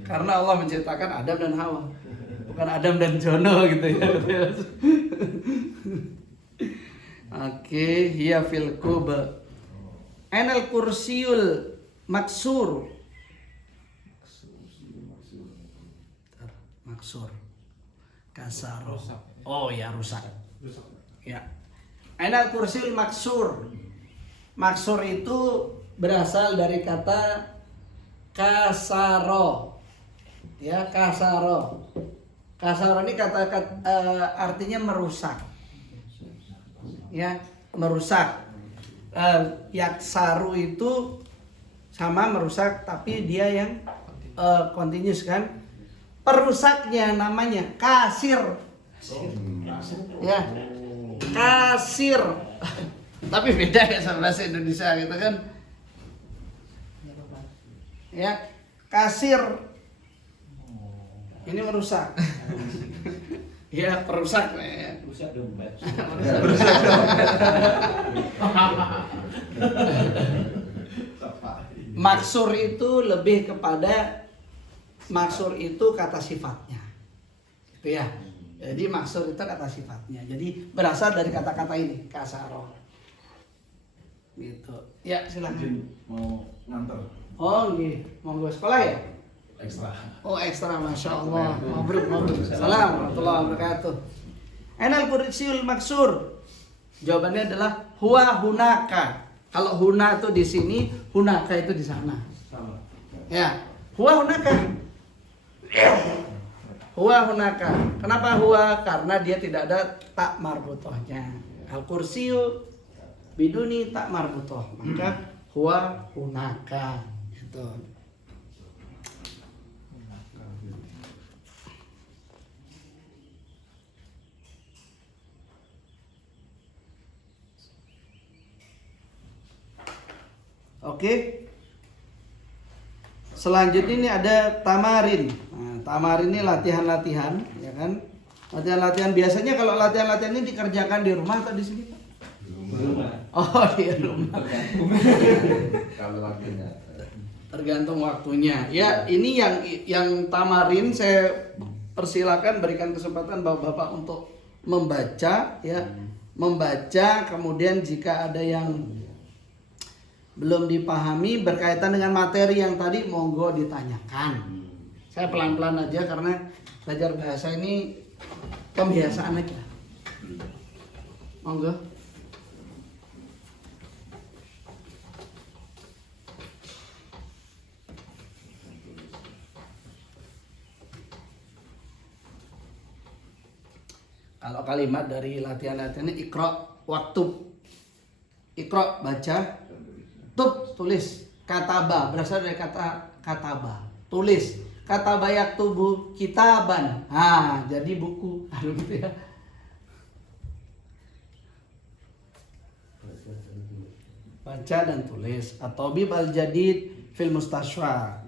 Karena Allah menciptakan Adam dan Hawa. Bukan Adam dan Jono gitu ya. Oke, hiya fil kub. Ainal kursiyul maksur. Maksur. Kasaro. Oh ya, rusak. Ya. Ainal kursiyul maksur. Maksur itu berasal dari kata kasaro. Ya, kasaro. Kasaro ini artinya merusak. Ya, merusak. Yaksaru itu sama merusak, tapi dia yang continuous kan. Perusaknya namanya kasir. Ya, kasir. Tapi beda ya sama bahasa Indonesia gitu kan. Ya, kasir. Ini merusak. Ya, perusak ya. Rusak dompet. Maksur itu lebih kepada maksur itu kata sifatnya. Gitu ya. Jadi maksur itu kata sifatnya. Jadi berasal dari kata-kata ini, kasaro. Gitu. Ya, silakan. Mau nganter Oh, nggih. Monggo sekolah ya? ekstra. Oh, ekstra, masya Allah. Mabruk. Assalamualaikum warahmatullahi wabarakatuh. Ainal kursiul maksur. Jawabannya adalah huwa hunaka. Kalau huna itu di sini, hunaka itu di sana. Sama. Ya, huwa hunaka. Huwa hunaka. Kenapa huwa? Karena dia tidak ada tak marbutohnya. Al kursiyu biduni tak marbutoh. Maka huwa hunaka. Itu. Oke. Selanjutnya ini ada tamarin. Nah, tamarin ini latihan-latihan, ya kan? Latihan-latihan biasanya kalau latihan-latihan ini dikerjakan di rumah atau di sini, Pak? Di rumah. Oh, di rumah. Kalau lakinya Tergantung waktunya. Ya, ini yang tamarin saya persilakan berikan kesempatan Bapak-bapak untuk membaca ya. Membaca, kemudian jika ada yang belum dipahami berkaitan dengan materi yang tadi, monggo ditanyakan. Saya pelan-pelan aja karena belajar bahasa ini pembiasaan aja. Monggo. Kalau kalimat dari latihan-latihannya ikra waktu. Ikra baca, tub tulis, kataba berasal dari kata kataba, tulis. Kataba yaktubu kitaban. Nah, jadi buku. Aduh gitu ya. Baca dan tulis. At-tabib al-jadid fil mustashfa.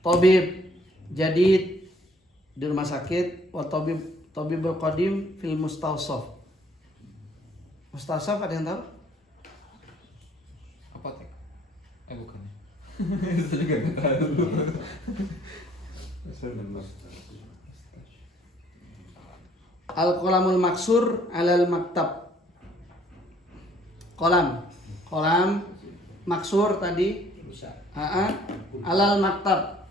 Tabib jadid di rumah sakit, wa tabibul qadim fil mustawsaf. Mustawsaf ada yang tahu? Apotek. Bukan. Saya juga nggak tahu. Al-qalamul maksur alal maktab. Kolam maksur tadi. Alal maktab.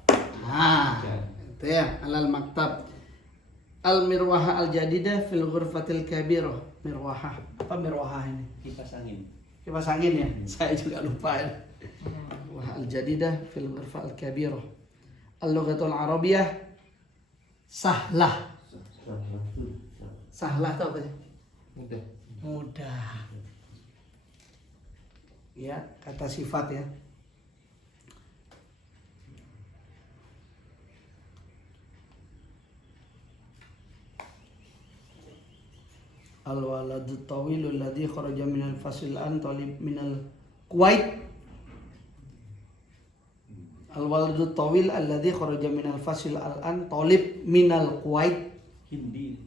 Itu ya, alal maktab. Al mirwaha al jadidah fil ghurfatil kabirah. Mirwaha. Apa mirwaha ini? Kipas angin. Kipas angin ya? Saya juga lupa ya. Mirwaha al jadidah fil ghurfatil kabirah. Al lughatul arabiyah sahlah. Sahlah itu apa sih? Mudah. Ya, kata sifat ya. Al-waladu tawilul ladzi kharaja minal fasil an talib minal Kuwait. Al-waladu tawil alladzi kharaja minal fasil al-an talib minal Kuwait. Hindi.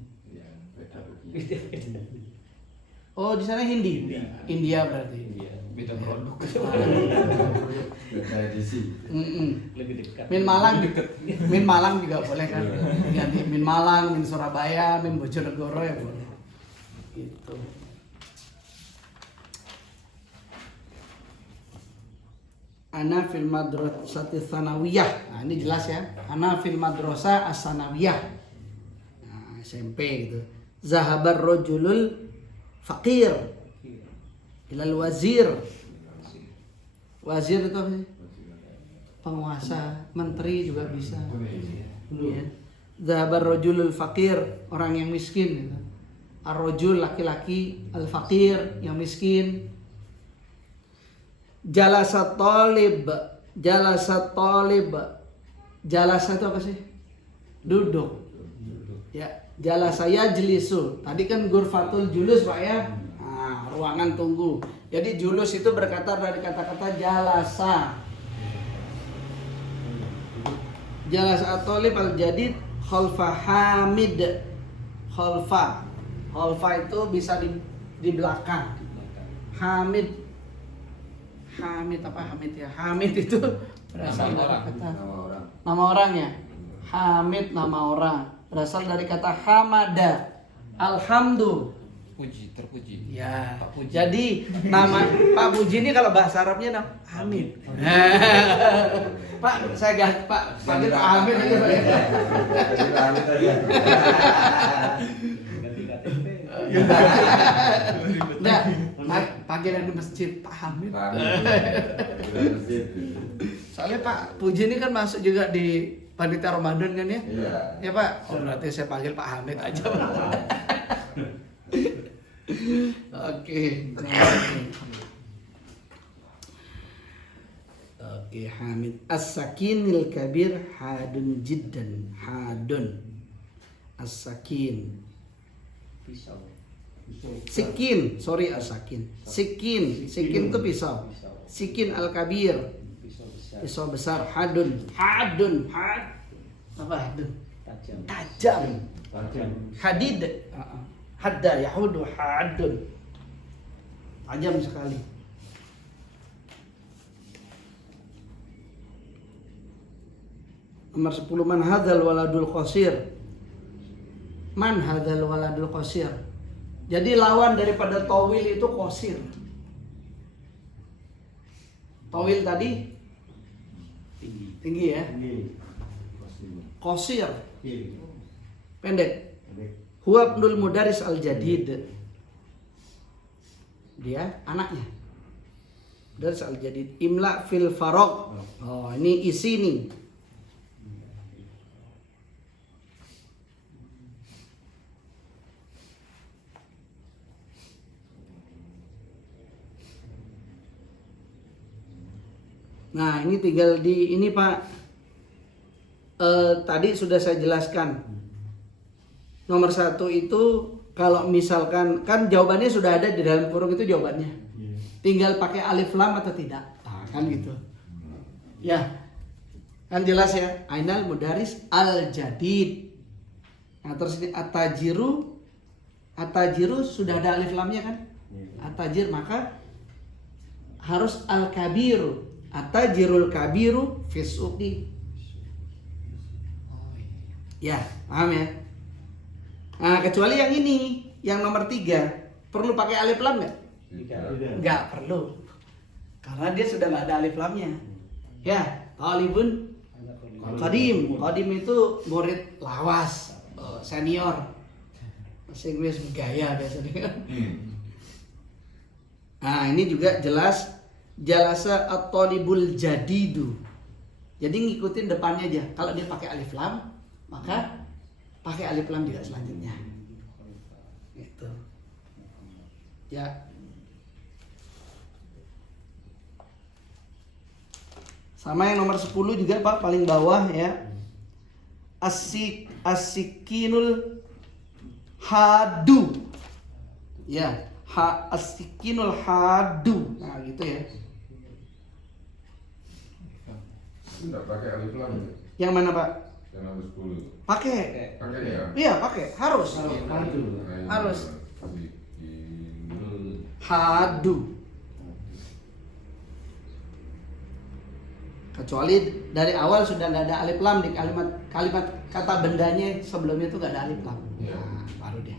Oh, di sana Hindi. India berarti. Beda produk. Beda edisi. Lebih dekat. Min Malang juga boleh kan? Ganti Min Malang, Min Surabaya, Min Bojonegoro ya boleh. Gitu. Ana fil madrasati tsanawiyah. Nah, ini jelas ya. Ana fil madrasah as-tsanawiyah. Nah, SMP gitu. Zahabar rajulul faqir ilal wazir. Wazir itu apa sih? Penguasa, menteri juga bisa. Ya. Zahabar rajulul faqir, orang yang miskin gitu. Ar-rajul laki-laki, al-faqir yang miskin. Jalasa talib. Jalasa itu apa sih? Duduk. Ya, jalasa yajlisu. Tadi kan ghurfatul julus Pak ya. Nah, ruangan tunggu. Jadi julus itu berkata dari kata-kata jalasa. Jalasa at-talib al-jadid khalfa hamid. Khalfa itu bisa di belakang. Hamid apa Hamid ya? Hamid itu berasal dari kata nama orang ya. Hamid nama orang berasal dari kata hamada. Alhamdulillah. Puji, terpuji. Ya. Pak Puji. Jadi nama Pak Puji ini kalau bahasa Arabnya nama Hamid. Pak, saya ganti Pak panggil Pak Hamid aja Pak. Ganti KTP. Enggak, panggilan di masjid Pak Hamid. Soalnya Pak Puji ini kan masuk juga di panitia Ramadan kan ya? Iya. Ya Pak, oh berarti saya panggil Pak Hamid aja Pak. Oke. Oke, Hamid. As-sakinil kabir hadun jiddan. Hadun. As-sakin. Pisau. Sikin, sorry as-sakin. Sikin itu pisau. Sikin al-kabir. Pisau besar. Pisau besar. Hadun. Had. Apa hadun? Tajam. Tajam. Hadid. Hadda yahudu hadun. Tajam sekali. Nomor 10, man hadzal waladul qasir. Man hadzal waladul qasir. Jadi lawan daripada tawil itu qasir. Tawil tadi tinggi ya. Qasir pendek. Huwa ibnul mudaris al-jadid. Dia anaknya. Mudaris al-jadid. Imla fil faraq. Oh, ini isi nih. Nah, ini tinggal di ini Pak. Tadi sudah saya jelaskan. Nomor 1 itu kalau misalkan kan jawabannya sudah ada di dalam kurung itu jawabannya. Tinggal pakai alif lam atau tidak. Nah, kan gitu. Ya. Kan jelas ya. Ainal mudaris al jadid. Nah, terus ini at-tajiru sudah ada alif lamnya kan? At-tajir, maka harus al-kabiru. At-tajirul kabiru fisuqi. Ya, paham ya? Nah, kecuali yang ini, yang nomor 3, perlu pakai alif lam nggak? Nggak perlu, karena dia sudah nggak ada alif lamnya. Ya, talibun qadim. Qadim itu murid lawas, senior. Bahasa Inggris gaya biasanya. Nah, ini juga jelas jalasa at-talibul jadidu. Jadi ngikutin depannya aja. Kalau dia pakai alif lam, maka pakai alif lam juga selanjutnya. Gitu. Ya. Sama yang nomor 10 juga Pak, paling bawah ya. Asikinul hadu. Ya, asikinul hadu. Nah, gitu ya. Tidak pakai alif lam ya? Yang mana Pak? Yang nomor 10 itu. Pakai. Pakai ya? Iya, pakai. Harus. Harus. Hadu. Kecuali dari awal sudah nggak ada alif lam di kalimat kata bendanya sebelumnya itu nggak ada alif lam. Ya. Nah, baru deh.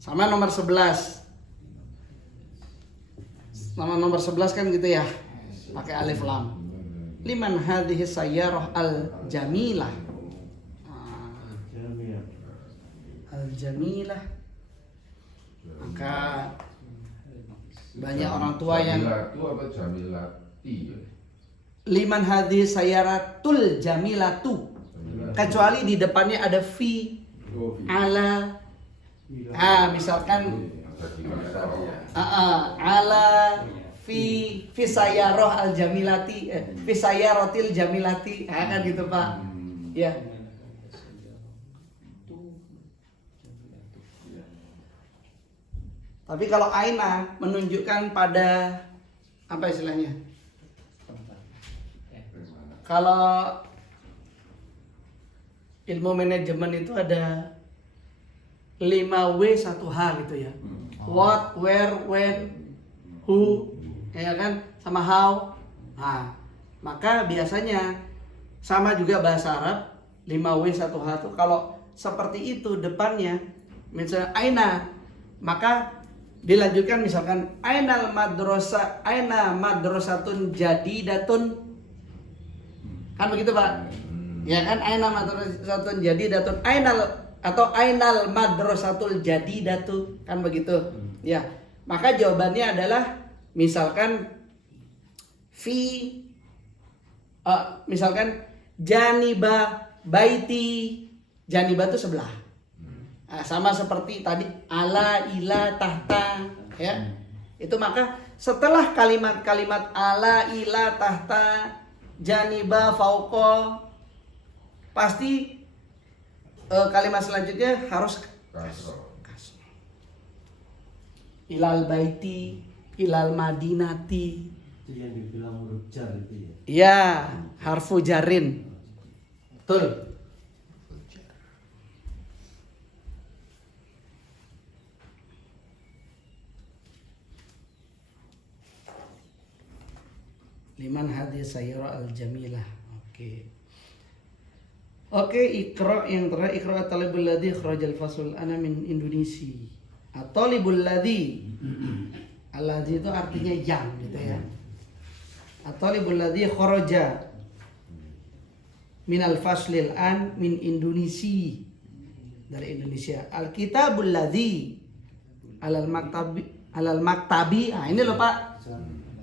Sama nomor 11. Nomor 11 kan gitu ya. Pakai alif lam. Liman hadhihi sayyarah al-jamilah. Al-jamilah. Maka banyak orang tua yang Jamilatu apa jamilati? liman hadhihi sayyaratul jamilatu. Kecuali di depannya ada fi, ala. Misalkan ala fi sayyarah al jamilati, fi sayyaratil jamilati, kan gitu Pak. Ya. Tapi kalau aina menunjukkan pada apa istilahnya? Kalau ilmu manajemen itu ada 5W 1H gitu ya. What, where, when, who, ya kan, sama how. Nah, maka biasanya sama juga bahasa Arab 5W 1H itu kalau seperti itu depannya misalnya aina, maka dilanjutkan misalkan aina madrasatun jadidatun, kan begitu Pak? Ya kan, aina madrasatun jadidatun, ainal madrasatul jadidatu, kan begitu? Ya, maka jawabannya adalah misalkan misalkan janiba baiti, janiba itu sebelah. Nah, sama seperti tadi ala, ila, tahta, ya. Itu maka setelah kalimat-kalimat ala, ila, tahta, janiba, fauqa, pasti kalimat selanjutnya harus kasroh. Ilal baiti, ilal madinati. Itu yang dibilang huruf jar itu ya. Iya, harfu jarin. Betul. Liman hadis sayyara al-jamilah. Oke, ikra yang terakhir, ikra at-talibul ladzi kharajal fasul ana min Indonesia. At-talibul ladzi. Al-ladzi itu artinya yang gitu ya. At-talibul ladzi kharaja min al-faslil an min Indonesia. Dari Indonesia. Al-kitabul ladzi alal maktabi. Nah, ini loh Pak.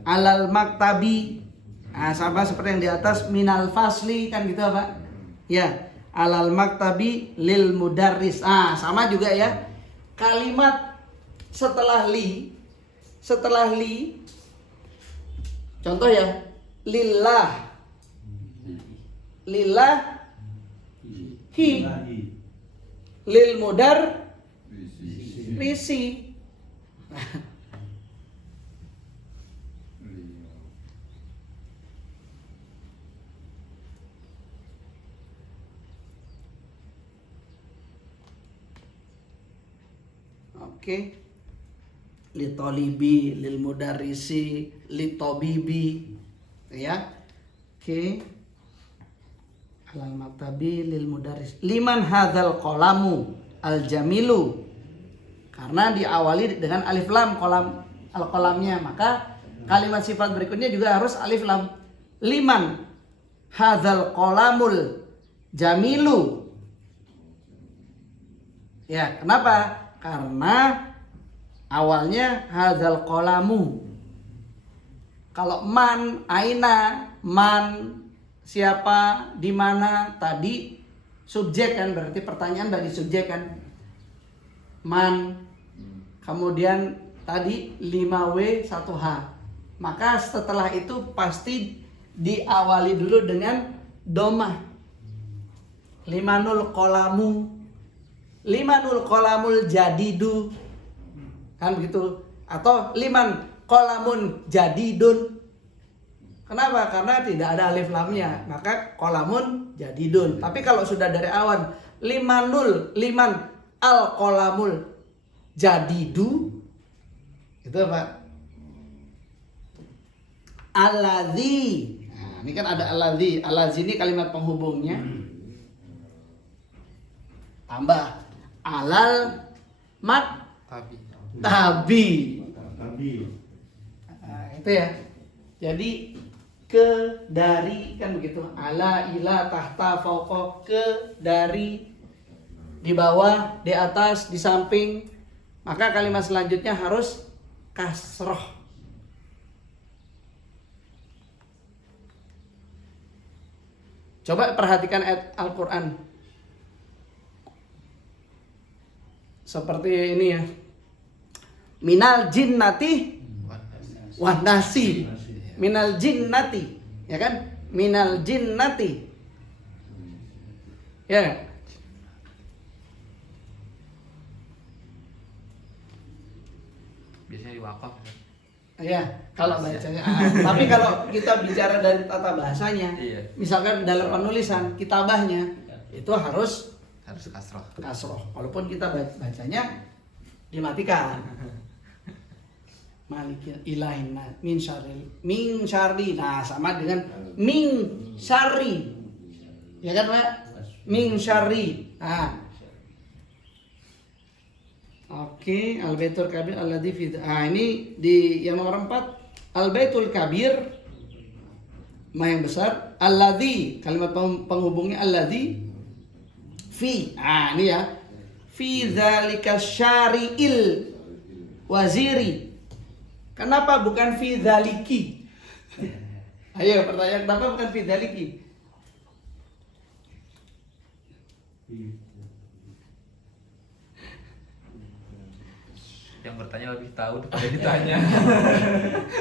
Alal maktabi. Nah, sama seperti yang di atas minal fasli, kan gitu Pak. Ya, alal maktabi lil mudarris. Sama juga ya. Kalimat setelah li setelah li, contoh ya, lillah, lillah, hi, Ilahi. lil mudar, Risi. risi. Oke. Litolibi, lil mudarrisi, litobibi. Ya. Oke. Alal maktabi lil mudarris. Liman hadzal qalamu al jamilu. Karena diawali dengan alif lam kolam al qalamnya, maka kalimat sifat berikutnya juga harus alif lam. Liman hadzal qalamul jamilu. Ya, kenapa? Karena awalnya hadzal qalamu. Kalau man, aina, man, siapa, di mana, tadi subjek kan, berarti pertanyaan bagi subjek kan. Man, kemudian tadi 5W 1H. Maka setelah itu pasti diawali dulu dengan domah. Limanul qalamu, limanul qalamul jadidu, kan begitu. Atau liman qalamun jadidun. Kenapa? Karena tidak ada alif lamnya, maka qalamun jadidun. Tapi kalau sudah dari awal liman al qalamul jadidu, itu apa? Alladzi. Nah, ini kan ada alladzi. Alladzi ini kalimat penghubungnya. Tambah alal mak Tapi tabi. Tapi Nah, itu ya. Jadi ke, dari, kan begitu. Ala, ila, tahta, fauqa, ke, dari, di bawah, di atas, di samping. Maka kalimat selanjutnya harus kasroh. Coba perhatikan ayat Al-Quran. Seperti ini ya. Minal jinnati wan nasi. Minal jinnati, ya kan? Minal jinnati. Ya kan? biasanya diwakaf. Ya, kalau bacanya. Tapi kalau kita bicara dari tata bahasanya, Iya. misalkan dalam penulisan kitabahnya itu harus Harus kasroh. kasroh. Walaupun kita bacanya dimatikan. Malikin ilahin min syarri. Nah, sama dengan min syarri. Ya kan, Pak? Min syarri. Nah. Oke, al-baitul kabir alladzi fi. Ah, ini di yang nomor 4, al-baitul kabir ma yang besar, alladzi, kalimat penghubungnya alladzi fi. Ah, ini ya. Fi dzalika syari'il waziri. Kenapa bukan fi dzaliki? Ayo pertanyaan, kenapa bukan fi dzaliki? Yang bertanya lebih tahu daripada ditanya.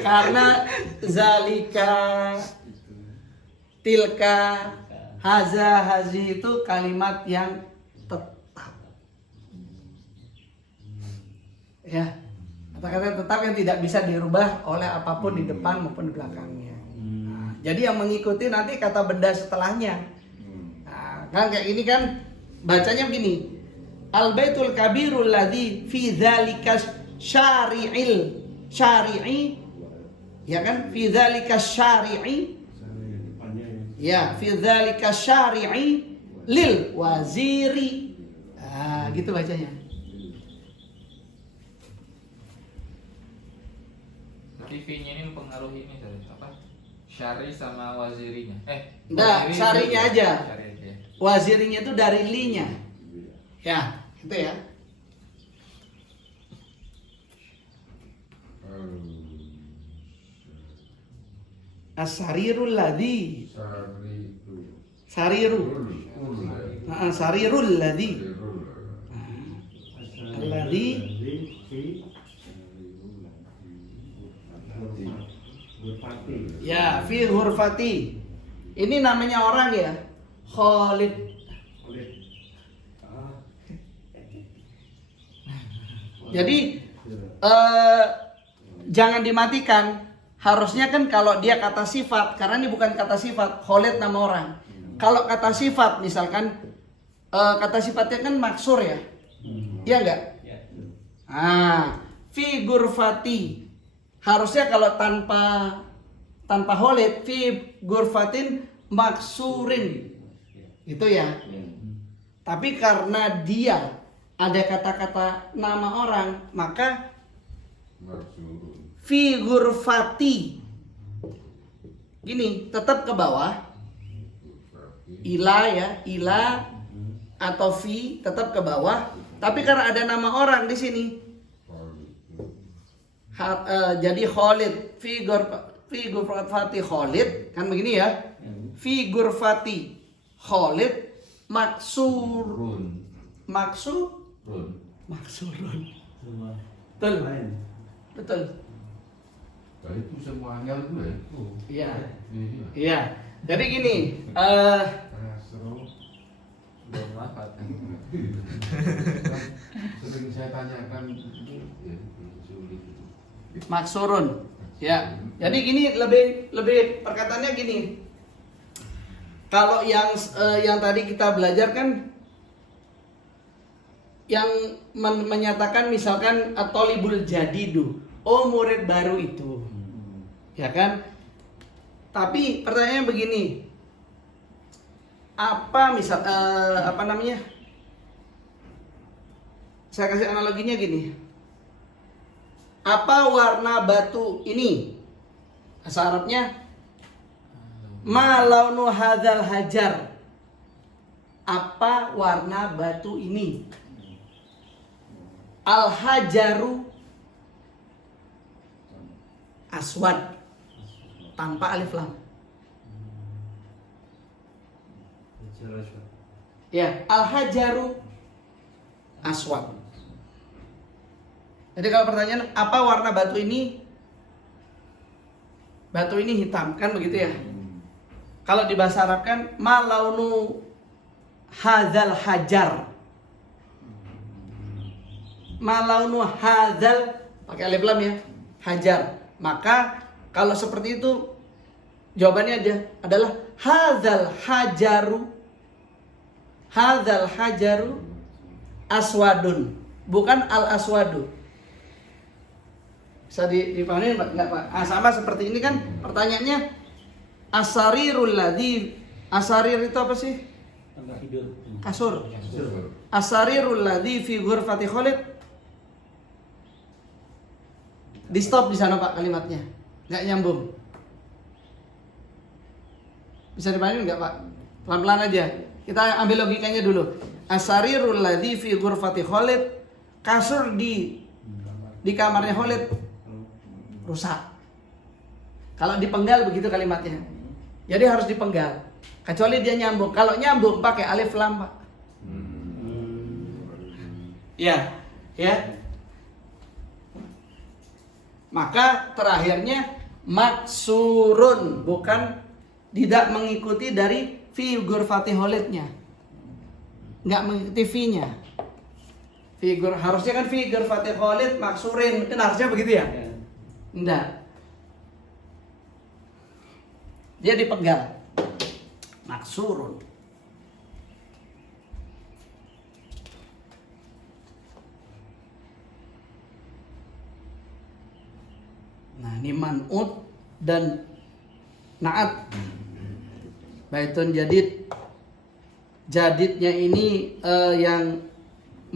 Karena zalika, tilka, haza, hazi itu kalimat yang tetap. Ya, kata-kata tetap yang tidak bisa dirubah oleh apapun di depan maupun di belakangnya. Nah, jadi yang mengikuti nanti kata benda setelahnya. Nah, kan kayak ini kan bacanya begini. Al-baitul kabirul ladzi fi dzalika syari'i, ya kan, fi dzalika syari'i, ya, fi dzalika syari'i lil waziri. Ah, gitu bacanya. TV-nya ini mempengaruhi ini apa? Syari sama wazirinya. Enggak, waziri syarinya dulu. aja. Syari aja. Wazirinya itu dari li-nya. Ya, itu ya. As-sarirul ladzi. Sariru. Sarirul ladzi. Alladzi Ghurfati. Ya, fi ghurfati. Ini namanya orang ya. Khalid. Ah, Jadi jangan dimatikan. Harusnya kan kalau dia kata sifat, karena ini bukan kata sifat, Khalid nama orang. Kalau kata sifat misalkan kata sifatnya kan maksur ya. Iya enggak? ya. Fi ghurfati. Harusnya kalau tanpa Khalid, fi ghurfatin maksurin. Gitu ya. Tapi karena dia ada kata-kata nama orang, maka Marsurun. fi ghurfati. Gini, tetap ke bawah. Berarti Ila ya, ila atau fi tetap ke bawah. Tapi karena ada nama orang di sini, Khalid. jadi Khalid fi ghurfati Khalid kan begini ya. Fi ghurfati Khalid maksurun. Maksurun. Semua Betul. lain. Betul. Nah, itu semuanya itu ya. Iya. Iya. Iya. Jadi gini, Nasro. belum wafat. Sering saya tanyakan itu ya, sulit itu. maksurun. Ya. Jadi gini lebih perkataannya gini. Kalau yang tadi kita belajar kan yang menyatakan misalkan atolibul jadidu, oh murid baru itu, ya kan? Tapi pertanyaannya begini, apa namanya? Saya kasih analoginya gini. Apa warna batu ini? Bahasa Arabnya ma launu hadzal hajar. Apa warna batu ini? Al hajaru aswad tanpa alif lam. Ya, al hajaru aswad. Jadi kalau pertanyaan apa warna batu ini? Batu ini hitam, kan begitu ya? Kalau di bahasa Arab kan ma launu hadzal hajar. Ma launu hadzal pakai alif lam ya. Hajar. Maka kalau seperti itu jawabannya aja adalah hadzal hajaru aswadun, bukan al aswadu. Bisa dipahami enggak Pak? Sama seperti ini kan pertanyaannya asarirul ladzi, asarir itu apa sih? Tempat tidur. Kasur. Asarirul ladzi fi ghurfati Khalid. Di stop di sana Pak kalimatnya. Enggak nyambung. Bisa dipahami enggak Pak? Pelan-pelan aja. Kita ambil logikanya dulu. Asarirul ladzi fi ghurfati Khalid. Kasur di kamarnya Khalid rusak. Kalau dipenggal begitu kalimatnya. Jadi harus dipenggal. Kecuali dia nyambung. Kalau nyambung pakai alif lam, Pak. Ya, ya. Maka terakhirnya maksurun, bukan tidak mengikuti dari fi ghurfati Khalidnya. Enggak mengikuti fi-nya. Harusnya kan fi ghurfati Khalid maksurin. Kan harusnya begitu ya? Enggak. Dia dipenggal. Maksurun. Nah, ini man'ut dan na'at. Baitun jadid. Jadidnya ini yang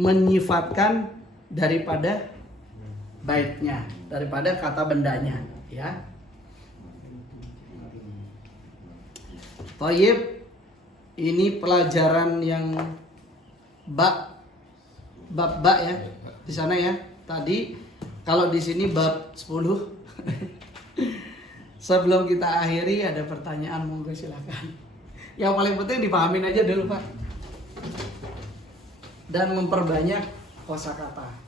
menyifatkan daripada baitnya, daripada kata bendanya, ya. Thayyib, ini pelajaran yang bab ya di sana ya. Tadi kalau di sini bab 10. Sebelum kita akhiri ada pertanyaan, monggo silakan. Yang paling penting dipahamin aja dulu Pak. Dan memperbanyak kosakata.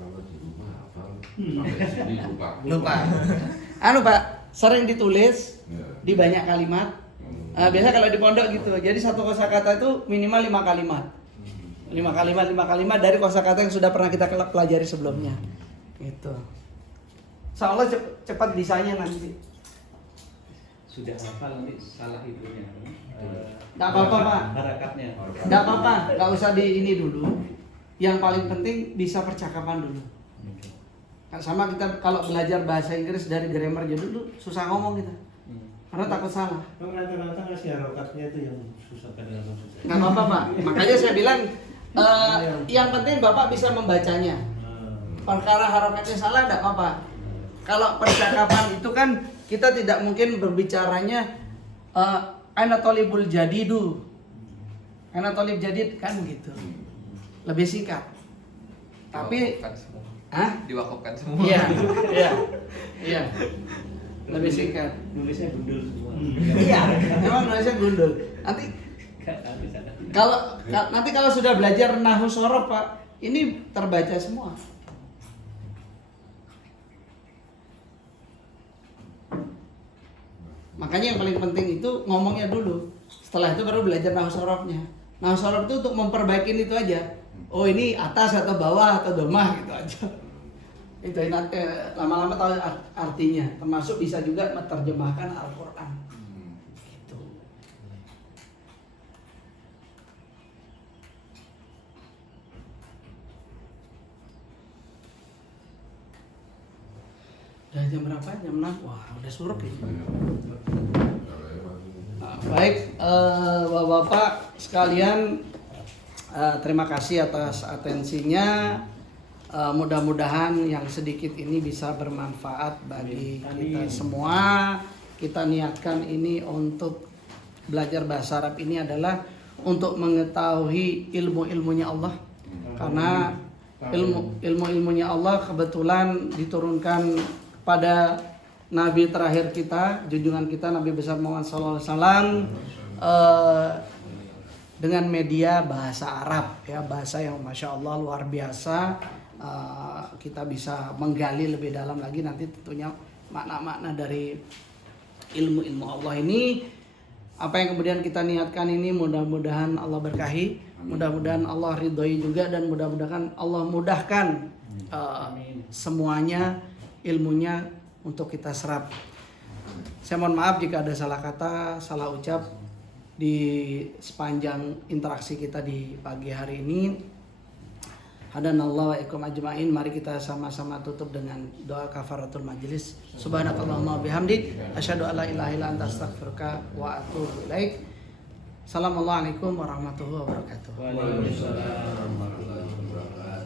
kalau di rumah apa sampai sini Lupa. Anu Pak, sering ditulis Ya. di banyak kalimat. Biasa kalau di pondok gitu. Jadi satu kosakata itu minimal 5 kalimat. 5 kalimat dari kosakata yang sudah pernah kita pelajari sebelumnya. Gitu. Insya Allah cepat bisanya nanti. Sudah hafal nanti salah itunya. Nggak apa-apa, Pak. Harakatnya. Nggak apa-apa, nggak usah di ini dulu. Yang paling penting bisa percakapan dulu. Sama kita kalau belajar bahasa Inggris dari grammar aja dulu susah ngomong kita. Karena takut salah. Kadang-kadang si harokatnya itu yang susah kadang-kadang susah. Nggak apa-apa Pak. Makanya saya bilang yang penting Bapak bisa membacanya. Perkara harokatnya salah nggak apa-apa. Kalau percakapan itu kan kita tidak mungkin berbicaranya aina thalibul jadidu. Aina thalib jadid kan gitu. Lebih singkat. Tapi Diwakafkan semua. Hah? Diwakafkan semua. Iya, iya. Lebih singkat. Nulisnya gundul semua. Iya, memang nulisnya gundul. Nanti kalau sudah belajar nahwu shorof Pak, ini terbaca semua. Makanya yang paling penting itu ngomongnya dulu. Setelah itu baru belajar nahwu shorofnya. Nahwu shorof itu untuk memperbaiki itu aja. Oh ini atas atau bawah atau domah gitu aja. Itu lama-lama tahu artinya. Termasuk bisa juga menerjemahkan Al-Quran. Gitu. Udah jam berapa? Jam 6? Wah udah surut ya. Baik, Bapak-Bapak sekalian, terima kasih atas atensinya. Mudah-mudahan yang sedikit ini bisa bermanfaat bagi kita semua. Kita niatkan ini untuk belajar bahasa Arab ini adalah untuk mengetahui ilmu-ilmunya Allah. Karena ilmu-ilmunya Allah kebetulan diturunkan pada Nabi terakhir kita, junjungan kita Nabi besar Muhammad SAW, dengan media bahasa Arab, ya, bahasa yang masya Allah luar biasa. Kita bisa menggali lebih dalam lagi nanti tentunya makna-makna dari ilmu-ilmu Allah ini. Apa yang kemudian kita niatkan ini mudah-mudahan Allah berkahi, mudah-mudahan Allah ridhoi juga, dan mudah-mudahan Allah mudahkan semuanya ilmunya untuk kita serap. Saya mohon maaf jika ada salah kata, salah ucap di sepanjang interaksi kita di pagi hari ini. Hadanallahu wa ikum ajma'in. Mari kita sama-sama tutup dengan doa kafaratul majlis. Subhanakallahumma bihamdik asyhadu an la ilaha illa anta astaghfiruka wa atubu ilaik. Assalamualaikum warahmatullahi wabarakatuh. Waalaikumsalam warahmatullahi wabarakatuh.